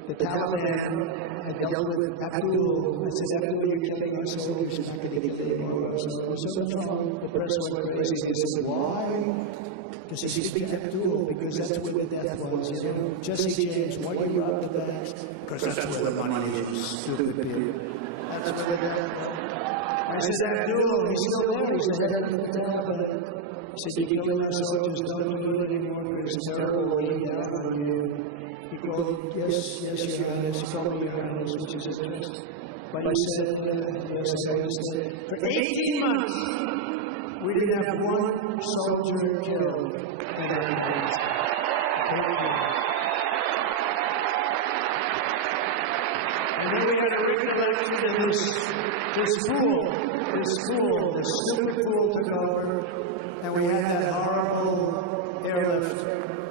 the Taliban had dealt with Abdul. I said, Abdul, you're killing our soldiers, you're not going to get any more. So the press went crazy. They said, why? Because he speaks Abdul, because that's where the death was, you know. Jesse James, why do you rob the banks? Because that's where the money is, stupid people. That's where the death was. I said, Abdul, he's still there, he's the head of the Taliban. He said, you kill our soldiers, don't do it anymore, because it's terrible weighing down on you. You go, yes, Your Highness, call me Your Highness, which is his interest. But he said, yes, I said, for 18 months, we didn't have one soldier killed in our hands. And then we had a recollection of this fool, this stupid fool took over, and we had that horrible airlift.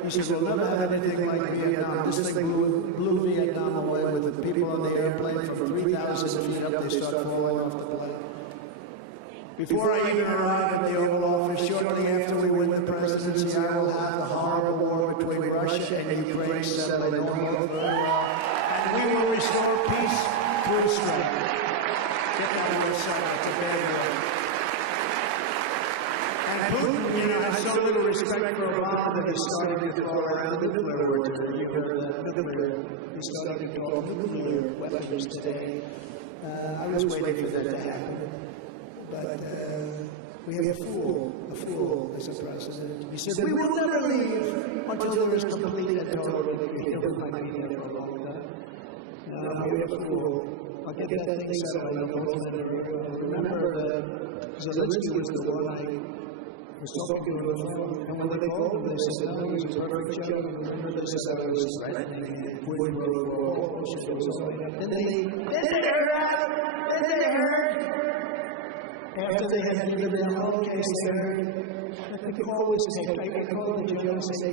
He said, we'll never have anything like Vietnam. This thing blew Vietnam away with the people on the airplane from 3,000 feet up, they start falling off the plane. Before I even arrived at the Oval Office, shortly after we win the presidency, I will have the horrible war between Russia and Ukraine settled in all over. And we will restore peace through strength. Get that on the side. It's a bad word. And Putin, has so little respect for Obama that he started to throw around the nuclear word. You heard that nuclear. He started to throw nuclear weapons today. I was waiting for that to happen. But we have a fool as a president. He said, we will never leave until there is complete and total repeal of my media for a long time. Now we have a fool. I'll get that thing settled. Remember, Zelensky was the one I was talking to on the phone. And when they called him, they said, no, he was a perfect joke. Remember, they said I was threatening and Putin wrote all bullshit. Then they heard. After they had given them the whole case, they heard, I think call was taped. I called the judge and say,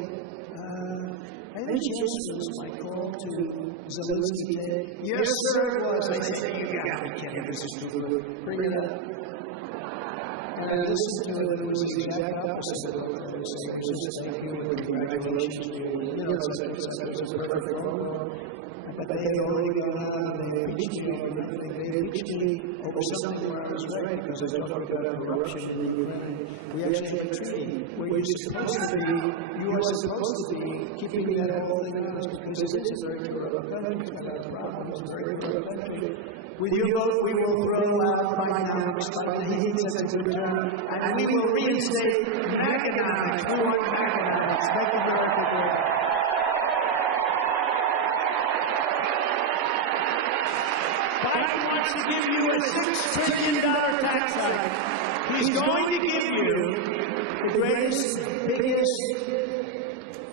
any chance was my call to Zelensky today? Yes, sir, it was. I said, you got it, Ken. This is true. Bring it up. And I listened to it, it was the exact opposite of what I was saying. It was just like, congratulations to you. It was a perfect phone. But they had already gone on and they impeached me for nothing. They impeached me over something where I was right, because I talked about corruption in Ukraine. We actually had a treaty where you are supposed to be keeping that whole thing on us, because it is a very corrupt country. It's not a problem. It's a very corrupt country. With your vote, we will throw out Migrant by the heat that's in return, and we will reinstate Migrant. We want Migrant. Make America great. Biden wants to give you a $6 trillion tax hike. He's going to give you the greatest, biggest,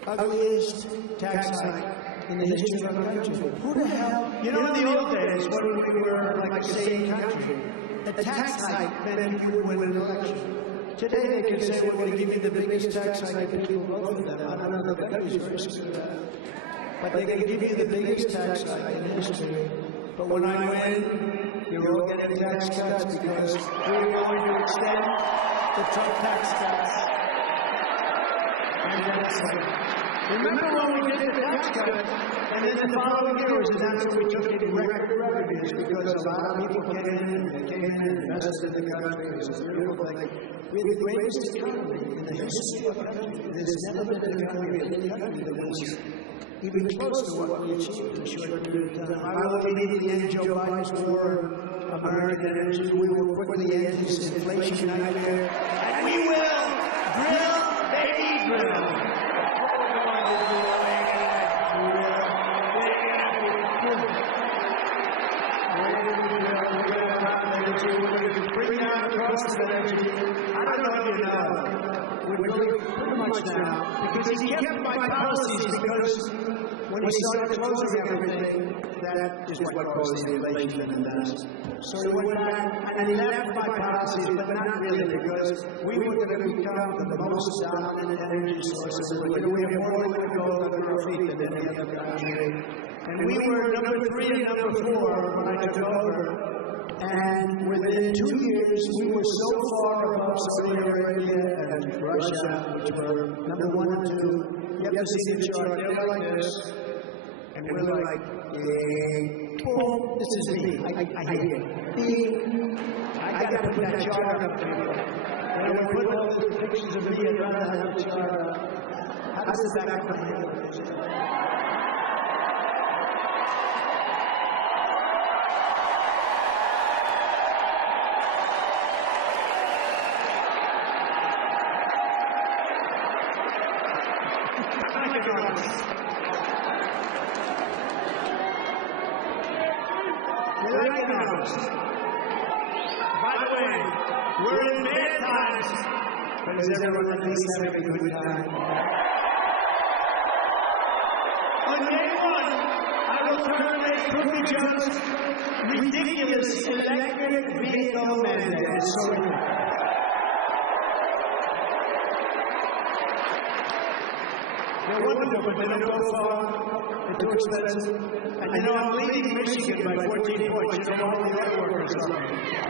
ugliest tax hike in the history of our country. Who the hell? In the old days, when we were like a sane country, a tax hike meant you would win an election. Today they can say, we're going to give you the biggest tax hike, and people vote for that. I don't know, the country's very secure. But they can give you the biggest tax hike in history. But when I win, you're all getting tax cuts because we're going to extend the Trump tax cuts. Remember when we did the tax cut, and then the following year was announced that we took it in record revenues because a lot of people came in and invested in the country. It was a beautiful thing. We had the greatest economy in the history of our country. There's never been an economy of any country that was even close to what we achieved in a short period of time. I will be the end of Joe Biden's war on American energy. We will put the end to this inflation nightmare. And we will drill, baby, drill. Bring down the cost of energy. I don't know if you know. We're really pretty much now. Because he kept my policies because when he started closing everything, that is what caused the inflation and that. So he went back and he left my policies, but not really, because we were going to become the most dominant energy source in the world. We have more liquid gold under our feet than any other country. And we were number 3 and number 4 when I took over. And within 2 years, we were so far above Saudi Arabia and Russia, which were number 1 and 2. You have to see the chart. They're like this. And we're like, boom, this is me. I hear it. Beep. I got to put that chart up there. And we put all the pictures of me, I'd rather have the chart up. How does that act on you? By the way, we're in bad times, but is everyone at least having a good time? On day one, I will terminate Cookie Jones' ridiculous electric vehicle mandate. They're wonderful, but they don't go far. They're too expensive. And you know, I'm leading Michigan by 14 points. You know, all the other workers are.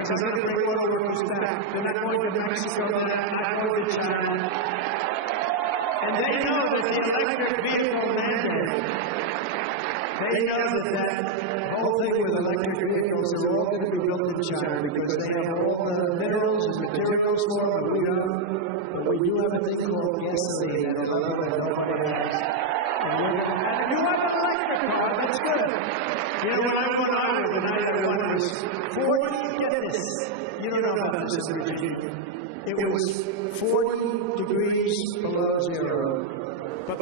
Because I'm going to bring all the workers back. They're not going to Mexico, they're not going to China. And they know that the electric vehicle mandate, they know that whole thing with electric vehicles are all going to be built in China because they have all the minerals and materials for them, we don't. But we do have a thing called gasoline at a level that nobody has. And you have an electric car, that's good. You know, when I went on the night I won, it was 40, get this. You don't know about this in Virginia. It was 40 degrees below zero. But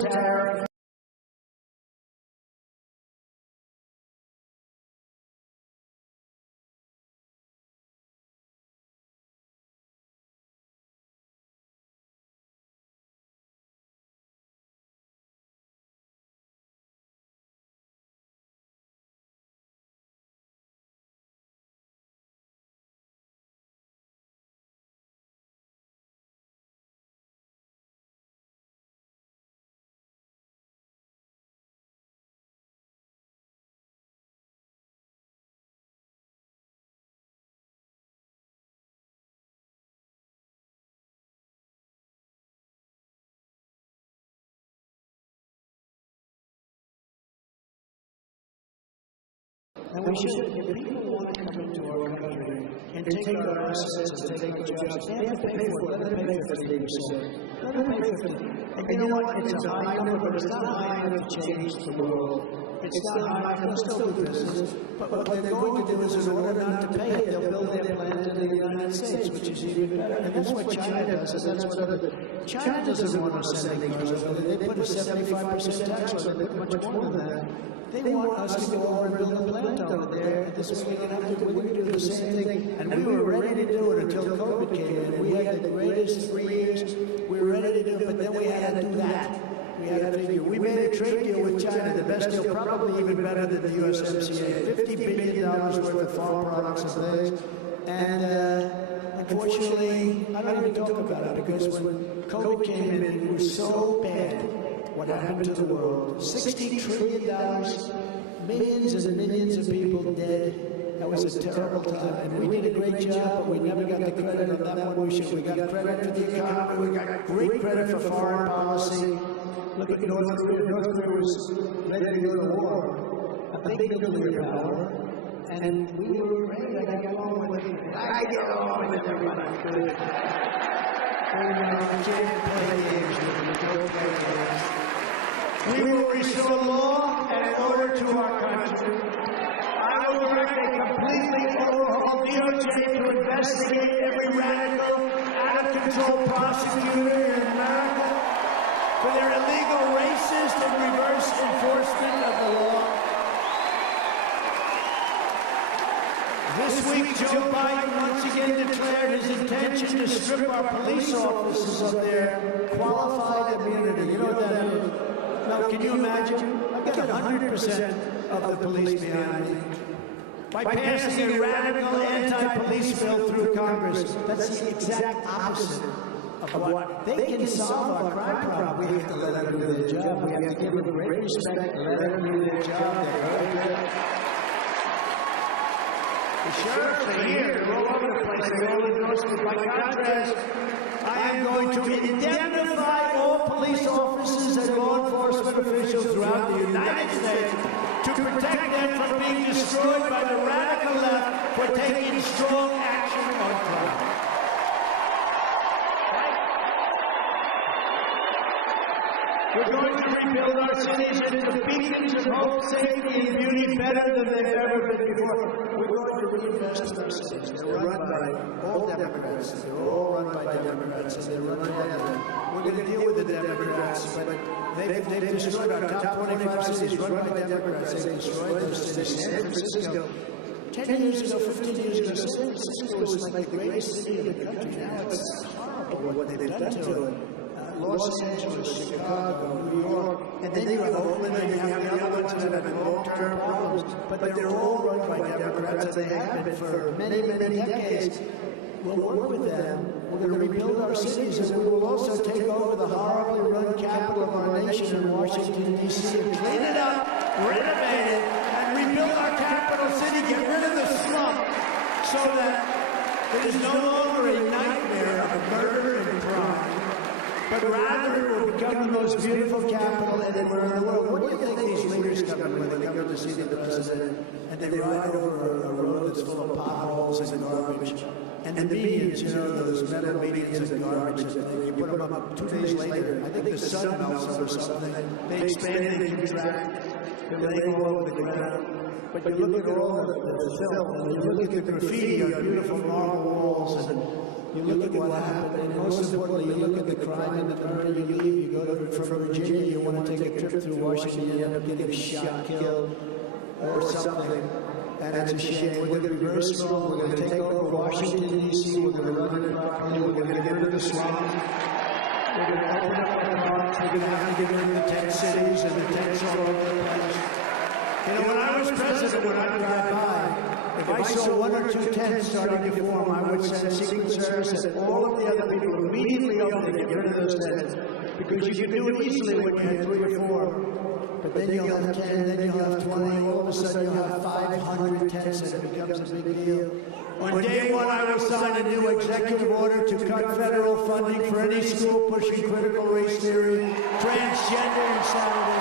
tariff. And we should. If people want to come into our country and take our assets and take our jobs, they have to pay for it. Let them pay 50%. Let them pay 50%. And you know what? It's a high number, but it's not high enough to change the world. It's not high enough to still do business. But what they're going to do is, in order not to pay it, they'll build their plant in the United States, which is even better. And that's what China does. And that's what China doesn't want us sending cars over. They put a 75% tax on it, much more than that. They want us to go over and build a plant over there. This way we're going to do the same thing. And we were ready to do it until COVID came in. We had the greatest 3 years. We were ready to do it, but then we had to do that. We had to figure. We made a trade deal with China, the best deal, probably even better than the USMCA. $50 billion worth of farm products and things. And unfortunately, I don't even talk about it because when COVID came in, it was so bad. What happened to the world? $60 trillion, millions and millions of people dead. That was a terrible time. And we did a great job, but we never got the credit on that one. We got credit for the economy. We got great credit for foreign policy. Look at North Korea. North Korea was ready to go to war. A big nuclear power. And we were ready to get along with it. I get along with everybody. We can't play games with them. Don't play games. We will restore law and order to our country. I will direct a completely overhauled DOJ to investigate every radical, out-of-control prosecutor in America for their illegal, racist, and reverse enforcement of the law. This week, Joe Biden once again declared his intention to strip our police officers of their qualified immunity. You know what that is? Now, can you imagine? I've got 100% of the police behind me. By passing a radical anti-police bill through Congress, that's the exact opposite of what they can solve our crime problem. We have to let them do their job. We have to give them great respect, let them do their job. They're very good. The sheriffs are here. They're all over the place. They all endorse it. By contrast, I am going to indemnify all police officers and law enforcement officials throughout the United States to protect them from being destroyed by the radical left for taking strong action on crime. We're going to rebuild our cities into beacons of hope, safety, and beauty better than they've ever been before. We're going to reinvest in our cities. They're run by all Democrats. They're all run by Democrats, and they're run by them. We're going to deal with the Democrats, but they've destroyed our top 25 cities run by Democrats. They've destroyed those cities. San Francisco, 10 years ago, 15 years ago, San Francisco was like the greatest city in the country. Now it's horrible what they've done to it. Los Angeles, Chicago, New York, and then you have Oakland, and you have the other ones that have long-term problems, but they're all run by Democrats. They have been for many, many decades. We'll work with them. We're going to rebuild our cities, and we will also take over the horribly run capital of our nation in Washington, D.C., and clean it up, renovate it, and rebuild our capital city, get rid of the slump, so that it is no longer a nightmare of murder and crime, but rather it will become the most beautiful capital anywhere in the world. What do you think these leaders come in when they come to see the president and they ride over a road that's full of potholes and garbage? And the medians, you know, those metal medians and garbage, and you put them up 2 days later. I think the sun melts or something. They expand and contract. They're laying all over the ground. But you look at all the film, and you look at the graffiti on beautiful marble walls, and you look at what happened, and most importantly, you look at the crime and the murder. You leave, you go from Virginia, you want to take a trip through Washington, you end up getting shot, killed, or something. And it's a shame. We're going to be very strong. We're going to take over Washington, D.C. We're going to run it properly. We're going to get rid of the swamp. We're going to open up the parks. We're going to have to get rid of the tent cities and the tents all over the place. You know, when I was president, when I drive by, if I saw 1 or 2 tents starting to form, I would send Secret Service and all of the other people immediately over to get rid of those tents. Because you can do it easily when you have 3 or 4. But then you'll have 10, then you'll have 20, all of a sudden you'll have 500 tents, and it becomes a big deal. On day 1, I will sign a new executive order to cut federal funding for any school pushing critical race theory, transgender insanity,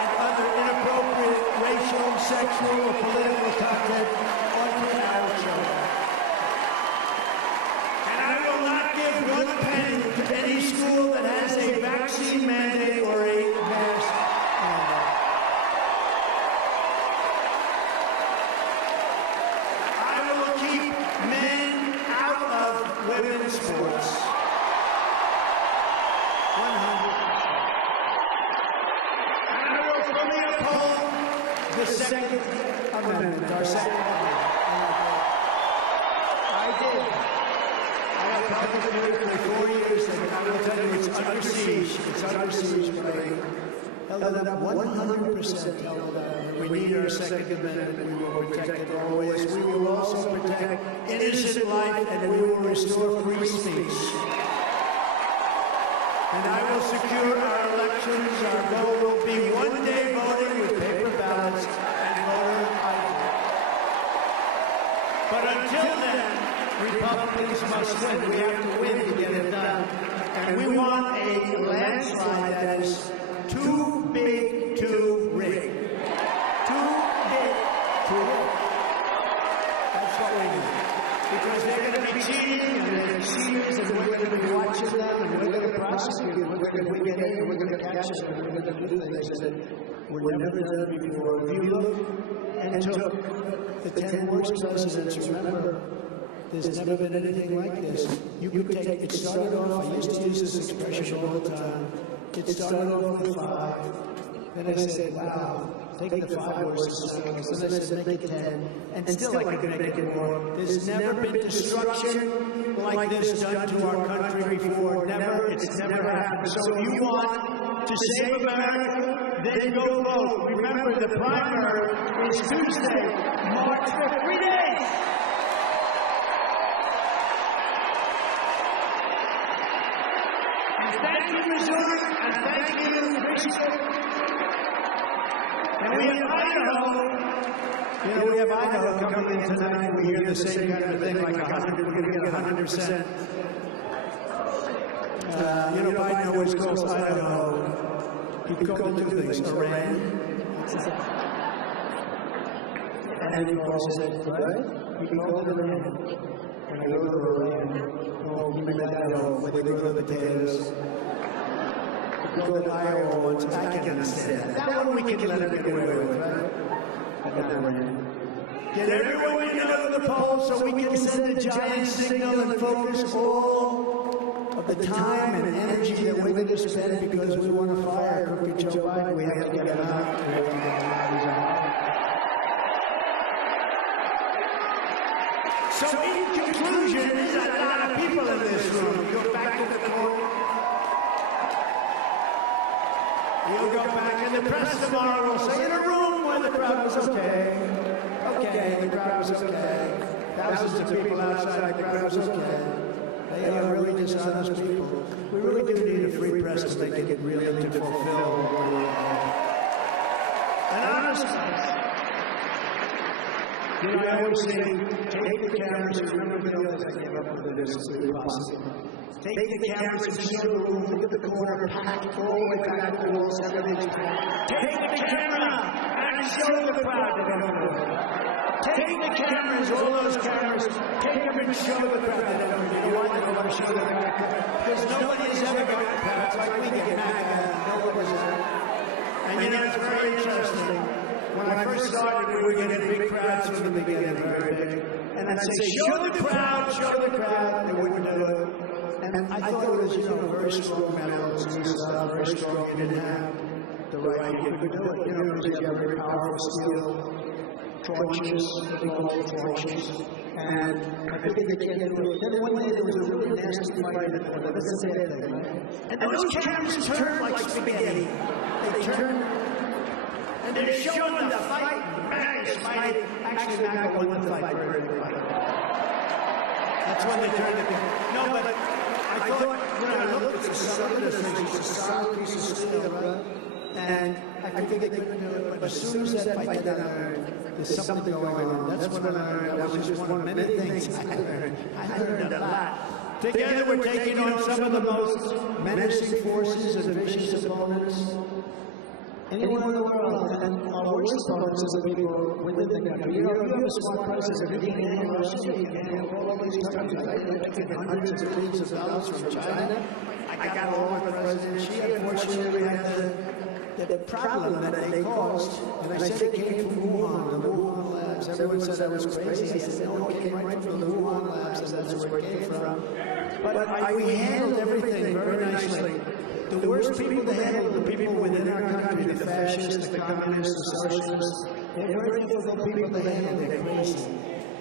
and other inappropriate racial, sexual, or political content onto our children. And I will not give 1 penny to any school that has a vaccine mandate or a mask mandate. I will keep men out of women's sports. 100%. And I will fully uphold the Second Amendment, our Second Amendment. I did. I have probably for 4 years, and I will tell you it's under siege. It's under siege, but I held it up 100%. Held it up. We need our Second Amendment. We will protect it always. We will also protect innocent life, and we will restore free speech. And I will secure our elections. Our goal will be 1 day voting with paper ballots and voter ID. But until then, Republicans must win. We have to win to get it done. And we want a landslide that is too big to rig. Too big to rig. That's what we need. Because they're going to be cheating, and they're cheaters, and we're going to be watching them, and we're going to prosecute them, we're going to get in, and we're going to catch them, and we're going to do things that were never done before. If you look and took the 10 worst presidents, remember, there's never been anything like this. You could take, it started off, I used to use this expression all the time, it started off with 5, then I said, wow, take the 5 worst presidents, then I said, make it 10, and still I could make it more. There's never been destruction like this done to our country before, never, it's never happened. So if you want to save America, then go vote. Remember, the primary is Tuesday, March 5th, 3 days. Thank you, Missouri, and thank you, Richmond. And we have Idaho. You know, we have Idaho coming in tonight. We hear the same kind of thing, like 100, we're going to get 100%. You know, Biden always calls Idaho. He called two things, Iran. And he calls it, right? He called it Iran. When I go to Iran, oh, give me that Idaho, when they grow the potatoes. He called Iowa once, I can understand. That one we can let him get away with, right? Get everyone to go to the polls so we can send a giant signal and focus all of the time and energy that we're going to spend because we want to fire crooked Joe Biden. We have to get him out. So in conclusion, there's a lot of people in this room. Go back to the court. You'll go back and the press tomorrow will say in a room where the crowd was okay. Okay, the crowd was okay. Thousands of people outside, the crowd was okay. They are really dishonest people. We really do need a free press to make it really to fulfill what we are. And honestly, you know, I always say, take the cameras and remember the others I gave up with this as possible. Take the cameras and show the room, look at the corner, packed all the way back to the walls, everything's packed. Take the camera and show the crowd that they don't know. Take the cameras, all those cameras, take them and show the crowd that they don't know. You want them to show the crowd? Because nobody's ever got crowds like we get MAGA. Nobody's ever. And you know, it's very interesting. When I first started, we were getting big crowds from the beginning, very big. And I'd say, show the crowd, they wouldn't do it. And I thought it was, you know, very strong metals, very strong. You didn't have the right people to do it. You know, because you have very powerful steel torches, they call it torches. And I think they can't do it. Then one day there was a really nasty fight in the corner. That's the bad thing, right? And those cameras turned like spaghetti. They turned. And they're showing the fight. It's fighting. Actually, not won the fight very well. That's when they turned it. No, but I thought when I looked at the solid things, it's a solid piece of steel, right? And I think they couldn't do it. But as soon as that fight got iron, there's something going on. That's what I learned. That was just one of many things I learned. I learned a lot. Together, we're taking on some of the most menacing forces and vicious opponents anyone in the world, and our worst opponents are the people within the country. You know, you have a small process of being in Russia, you can handle all these countries. I get hundreds of millions of dollars from China. I got along with President Xi. Unfortunately, we had the problem that they caused, and I said it came from Wuhan, the Wuhan labs. Everyone said I was crazy. I said, no, it came right from the Wuhan labs, and that's where it came from. But we handled everything very nicely. The worst people to handle are the people within our country, the fascists, the communists, the socialists. They're very difficult people to handle. They're crazy.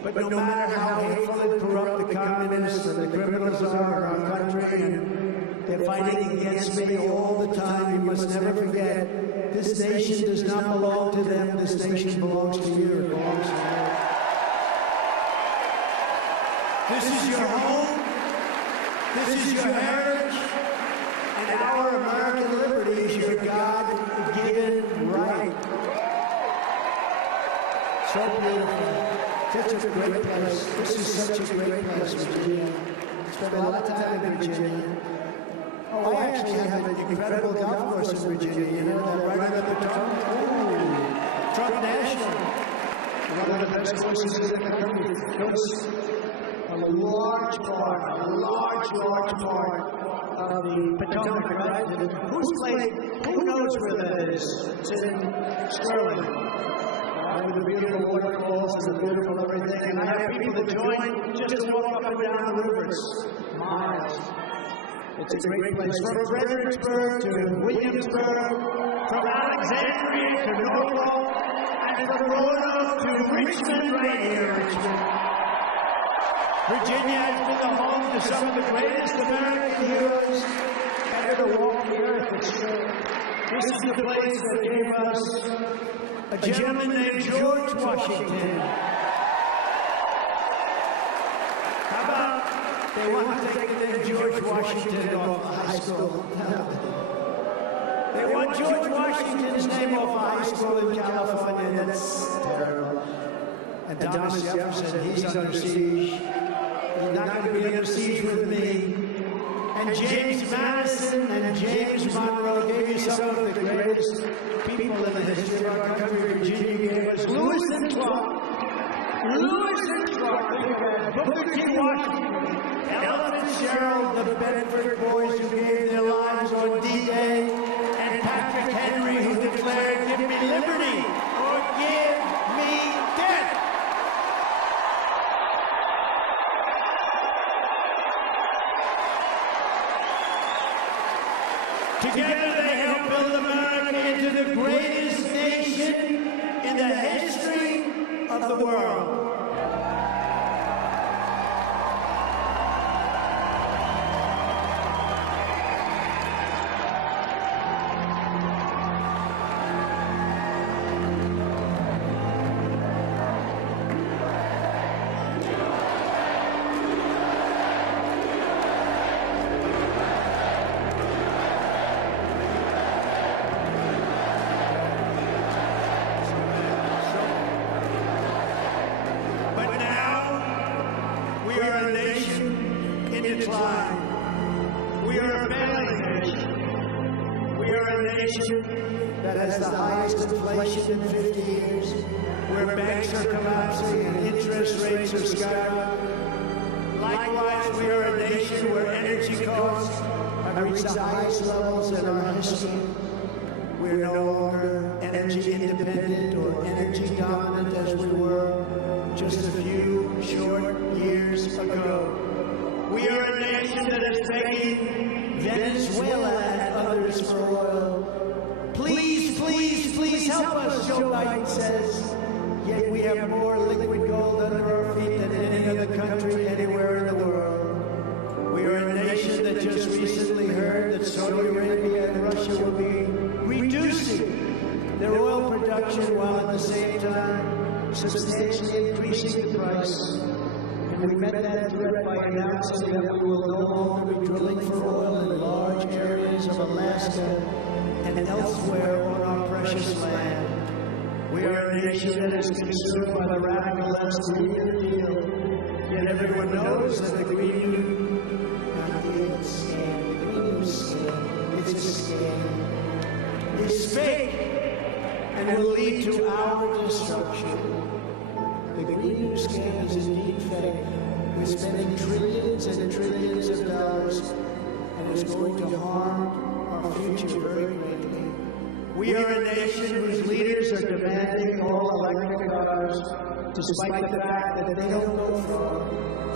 But no matter how hateful and corrupt the communists and the criminals are in our country, and they're fighting against me all the time, you must never forget, this nation does not belong to them. This nation belongs to you. It belongs to you. This is your home. This is your heritage. And our American liberty is your God-given right. So beautiful. Such a great place. This is such a great place, Virginia. Spent a lot of time in Virginia. Oh, I actually have an incredible golf course in Virginia. You know that right up the top? Ooh. Trump National. One of the best courses in the country. A large part of the Potomac, right? Who's played? Who knows where that is? It's in Sterling. With the beautiful waterfalls and the beautiful everything. And I have people that join just to walk up and down the river. It's miles. It's a great place. From Fredericksburg to Williamsburg, from Alexandria to Norfolk, and from Roanoke to Richmond, right here, Richmond. Virginia has been the home to some of the greatest American heroes ever to walk the earth. It's true. This is the place that gave us a gentleman named George Washington. How about they want to take the name George Washington off high school? They want George Washington's name off high school in California. And Thomas Jefferson, he's under siege. He's not going to be under siege with me. And James Madison and James Monroe gave you some of the greatest people in the history of our country. Virginia gave us Lewis and Clark. Lewis and Clark. Booker T. Washington. Ella Fitzgerald, the Bedford boys who gave their lives on D-Day. And Patrick Henry, who declared, "Give me liberty or give me death." Together they helped build America into the greatest nation in the history of the world. We are a failing nation. We are a nation that has the highest inflation in 50 years, where banks are collapsing and interest rates are skyrocketing. Likewise, we are a nation where energy costs have reached the highest levels in our history. We are no longer energy independent or energy dominant as we were just a few short years ago. We are a nation that is begging Venezuela and others for oil. Please, please, please help us, Joe Biden says. Yet we have more liquid gold under our feet than any other country anywhere in the world. We are a nation that just recently heard that Saudi Arabia and Russia will be reducing their oil production while at the same time substantially increasing the price. We met that threat by announcing that we will no longer be drilling for oil in large areas of Alaska and elsewhere on our precious land. We are a nation that is consumed by the radical left Green New Deal. Yet everyone knows that the Green New it's a scam. It's fake and will lead to our destruction. The Green New scam is indeed fake. We're spending trillions and trillions of dollars, and it's going to harm our future very greatly. We are a nation whose leaders are demanding all electric cars, despite the fact that they don't go far,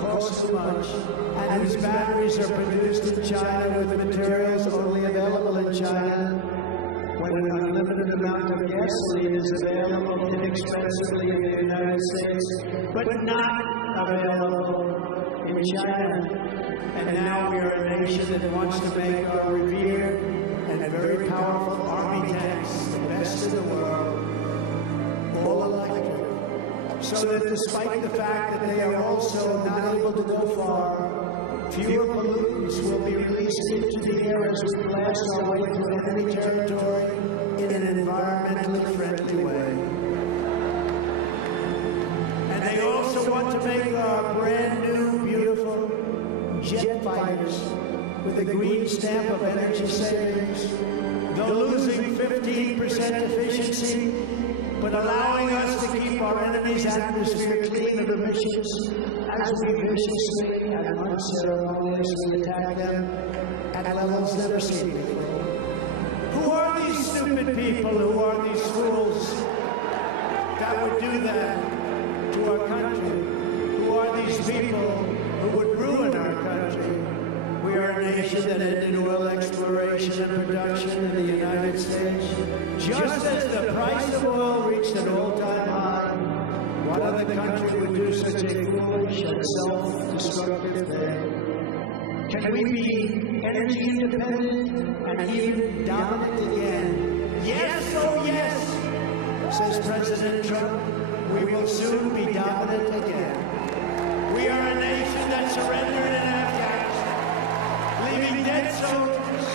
cost too much, and whose batteries are produced in China with materials only available in China, when an unlimited amount of gasoline is available inexpensively in the United States, but not available in China. And now we are a nation that wants to make our revered and very powerful army tanks the best in the world, all electric, so that despite the fact that they are also not able to go far, fewer pollutants will be released into the air as we blast our way through enemy territory in an environmentally friendly way. And they also want to make our brand new, beautiful jet fighters with a green stamp of energy savings, though losing 15% efficiency, but allowing us to keep our enemy's atmosphere clean of emissions as we viciously and unceremoniously attack them at levels never seen before. Who are these stupid people? Who are these fools that would do that to our country? Who are these people who would ruin our country? We are a nation that ended oil exploration and production in the United States. Just as the price of oil reached an all-time high, what other country would do such a foolish and self-destructive thing? Can we be energy independent and even dominant again? Yes, oh yes, says President Trump. We will soon be dominant again. We are a nation that surrendered in Afghanistan, leaving dead soldiers,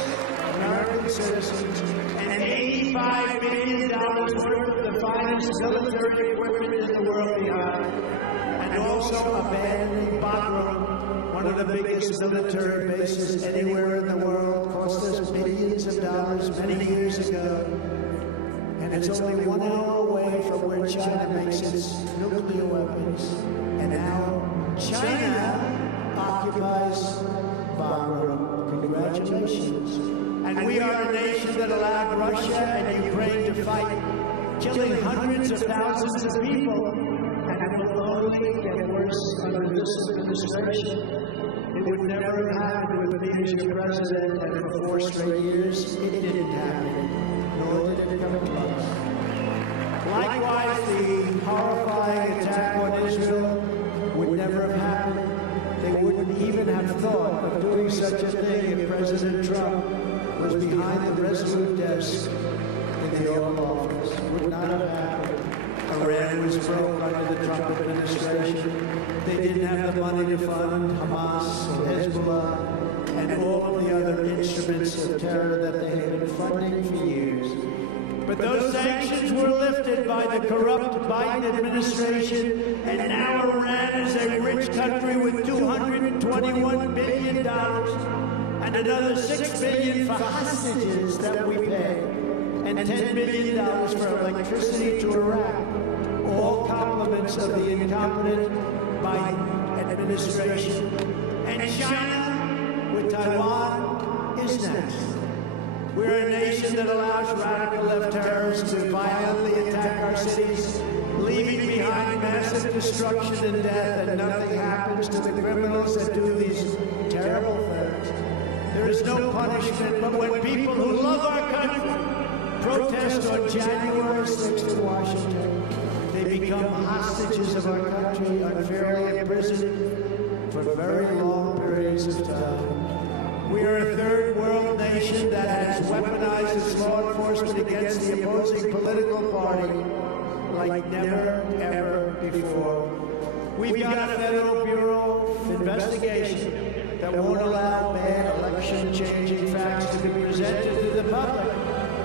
American citizens, and 80 $85 billion worth of the finest military equipment in the world behind, and also abandoning Bagram, one of the biggest military bases anywhere in the world, cost us billions of dollars many years ago. And it's only 1 hour away from where China makes its nuclear weapons. And now China occupies Bagram. Congratulations. And we are a nation that allowed Russia and Ukraine to fight, killing hundreds of thousands of people. And it will only get worse under this administration. It would never have happened with me as your president, and for 4 straight years, it didn't happen, nor did it come close. Likewise, the horrifying attack on Israel would never have happened. They wouldn't even have thought of doing such a thing if President Trump was behind the resolute desk in the Oval Office. It would not have happened. Iran was broke under the Trump administration. They didn't have the money to fund Hamas or Hezbollah and all of the other instruments of terror that they had been funding for years. But those sanctions were lifted by the corrupt Biden administration, and now Iran is a rich country with $221 billion and another $6 billion for hostages that we pay, and $10 billion for electricity to Iraq. All compliments of the incompetent Biden administration. And China, with Taiwan, is next. We're a nation that allows radical left terrorists to violently attack our cities, leaving behind massive destruction and death, and nothing happens to the criminals that do these terrible things. There is no punishment, but when people who love our country protest on January 6th in Washington, they become hostages of our country, unfairly imprisoned for very long periods of time. We are a third world nation that has weaponized its law enforcement against the opposing political party like never, ever before. We've got a Federal Bureau of Investigation that won't allow bad election-changing facts to be presented to the public,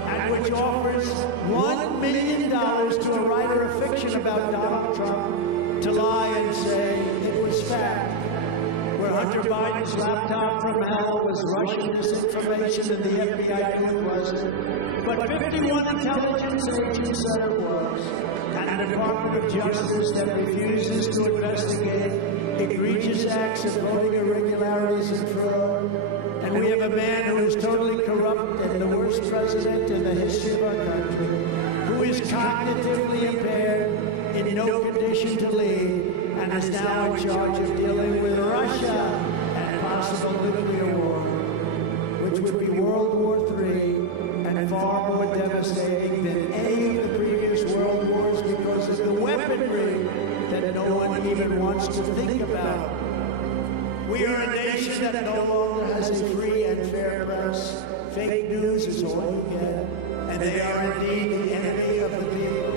and which offers $1 million to a writer of fiction about Donald Trump to lie and say it was fact. Where Hunter Biden's laptop from hell was Russian disinformation and the FBI knew it wasn't. But 51 intelligence agents said it was. And a Department of Justice that refuses to investigate egregious acts of voting irregularities and fraud. And we have a man who is totally corrupt and the worst president in the history of our country, who is cognitively impaired, in no condition to lead, and is now in charge of dealing with Russia and possible nuclear war, which would be World War III and far more devastating than any of the previous world wars because of the weaponry that no one even wants to think about. We are a nation that no longer has a free and fair press. Fake news is all you get, and they are indeed the enemy of the people.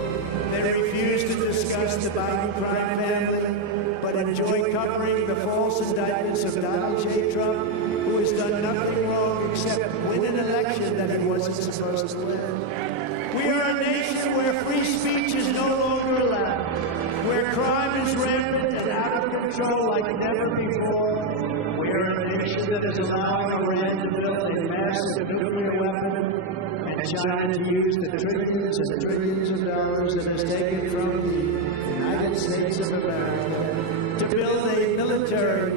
They refuse to discuss the Biden crime family, but enjoy covering the false indictments of Donald J. Trump, who has done nothing wrong except win an election that he wasn't supposed to win. We are a nation where free speech is no longer allowed, where crime is rampant and out of control like never before. We are a nation that is allowing Iran to build a massive nuclear weapon, and China to use the trillions and trillions of dollars that is taken from the United States of America to build a military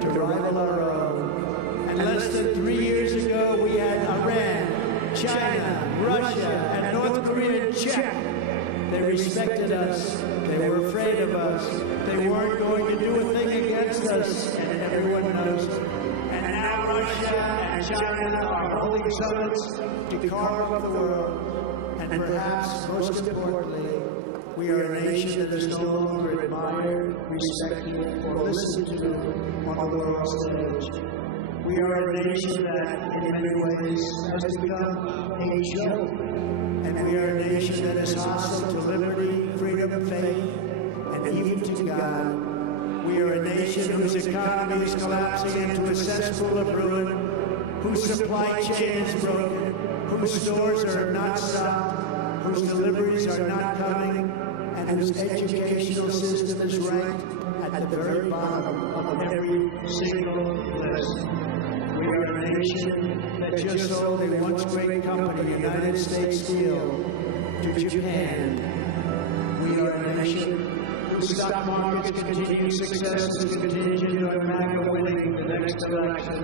to rival our own. And less than 3 years ago, we had Iran, China, Russia, and North Korea in check. They respected us. They were afraid of us. They weren't going to do a thing against us, and everyone knows it. And now Russia and China are holding summits to carve up the world. And perhaps, most importantly, we are a nation that is no longer admired, respected, or listened to on the world stage. We are a nation that, in many ways, has become a joke. And we are a nation that is hostile to liberty, freedom of faith, and even to God. We are a nation whose economy is collapsing into a cesspool of ruin, whose supply chain is broken, whose stores are not stopped, whose deliveries are not coming, and whose educational system is ranked at the very bottom of every single list. We are a nation that just sold a once great company, United States Steel, to Japan. We are a nation whose stock market's continued success is contingent on MAGA winning the next election.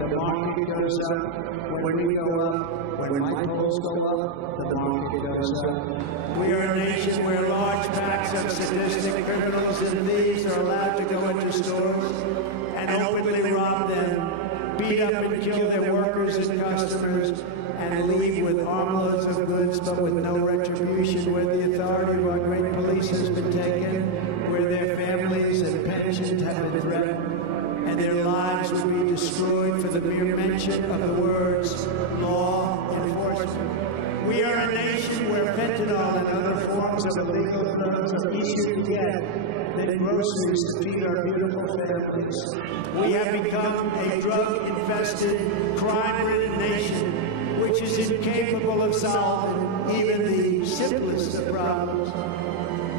The market goes up when we go up. When my polls go up, the market goes up. We are a nation where large packs of sadistic criminals and thieves are allowed to go into stores and openly rob them, beat up and kill their workers and customers, and leave with armloads of goods but with no retribution, where the authority of our great police has been taken, where their families and pensions have been threatened, and their lives will be destroyed for the mere mention of the words law enforcement. We are a nation where fentanyl and other forms of illegal drugs are easier to get than groceries to feed our beautiful families. We have become a drug-infested, crime-ridden nation, which is incapable of solving even the simplest of problems.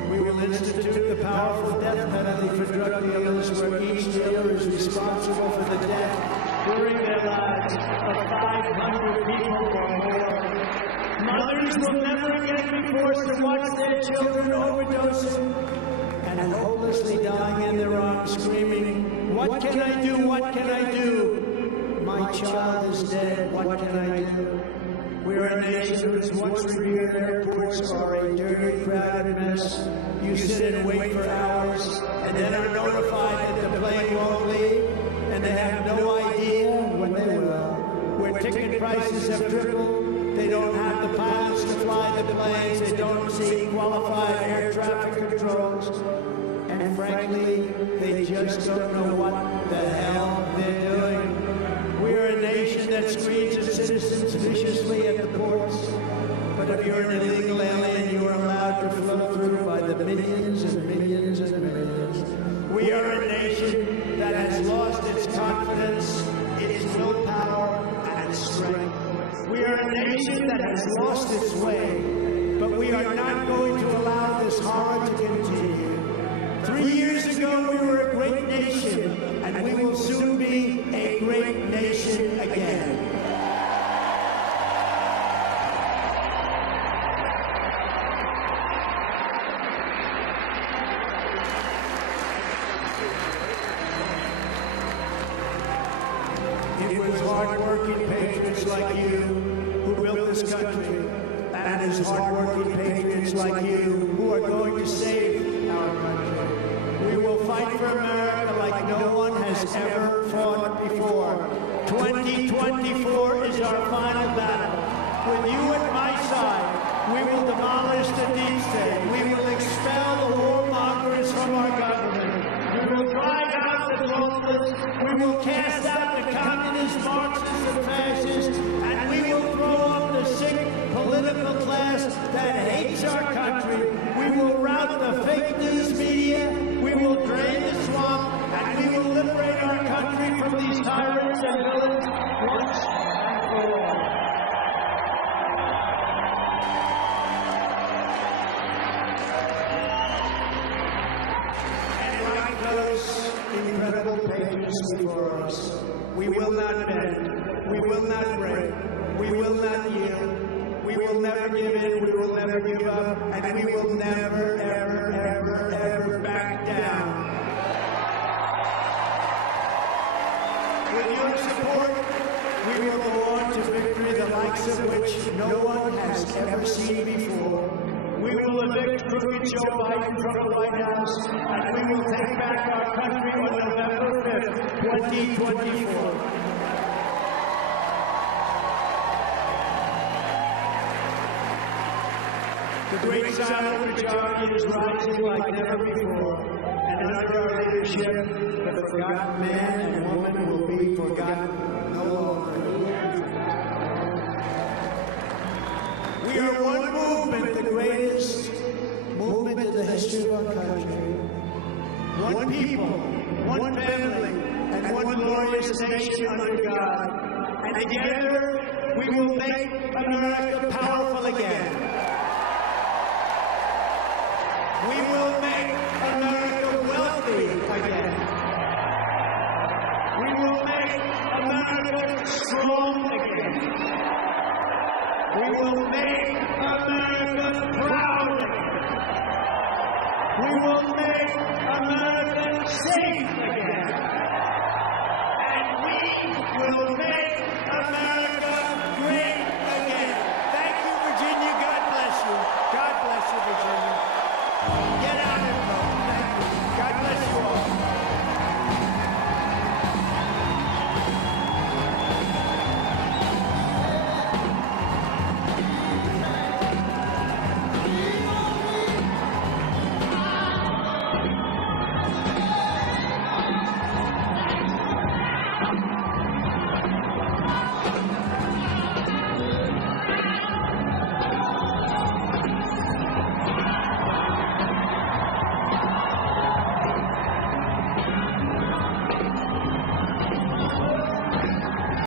We will institute the powerful death penalty for drug dealers, where each dealer is responsible for the death during their lives of 500 people or more. Mothers will never again be forced to watch their children overdosing and hopelessly dying in their arms, screaming, "What can I do? What can I do? My child is dead. What can I do?" We are a nation whose once revered airports are a dirty, crowded mess. You sit and wait for hours and then are notified that the plane won't leave, and they have no idea when they will. Where ticket prices have tripled, they don't have the pilots to fly the planes, they don't see qualified air traffic controls, and frankly, they just don't know what the hell they're doing. We are a nation that screens its citizens viciously at the ports, but if you're an illegal alien, you are allowed to flow through by the millions and millions and millions. We are a nation that has lost its confidence, its willpower, and its strength. We are a nation that has lost its way, but we are not going to allow this horror to continue. 3 years ago, we were a great nation, and we will soon be a great nation again. It was hard-working patriots like you who built this country, and it is hard-working patriots like you who are going to save our country. We will fight for America like no one has ever fought before. 2024 is our final battle. With you at my side, we will demolish the deep state. We will expel the warmongers from our government. We will drive out the globalists. We will cast out the communists, Marxists, and fascists. And we will throw off the sick political class that hates our country. We will rout the fake news media. We will drain the swamp. And we will liberate our country from these tyrants and villains once and for all. Incredible pages before us. We will not bend. We will not break. We will not yield. We will never give in. We will never give up. And we will never, ever, ever, ever back down. With your support, we will go on to victory, the likes of which no one has ever seen before. We will evict crooked Joe Biden from the White House, and we will take back our country on November 5th, 2024. The great silent majority is rising like never before, and under our leadership, the forgotten man and woman will be forgotten no longer. We are one movement, the greatest movement in the history of our country. One people, one family, and one glorious nation under God. And together we will make America powerful again. We will make America wealthy again. We will make America strong again. We will make America proud again. We will make America safe again. And we will make America great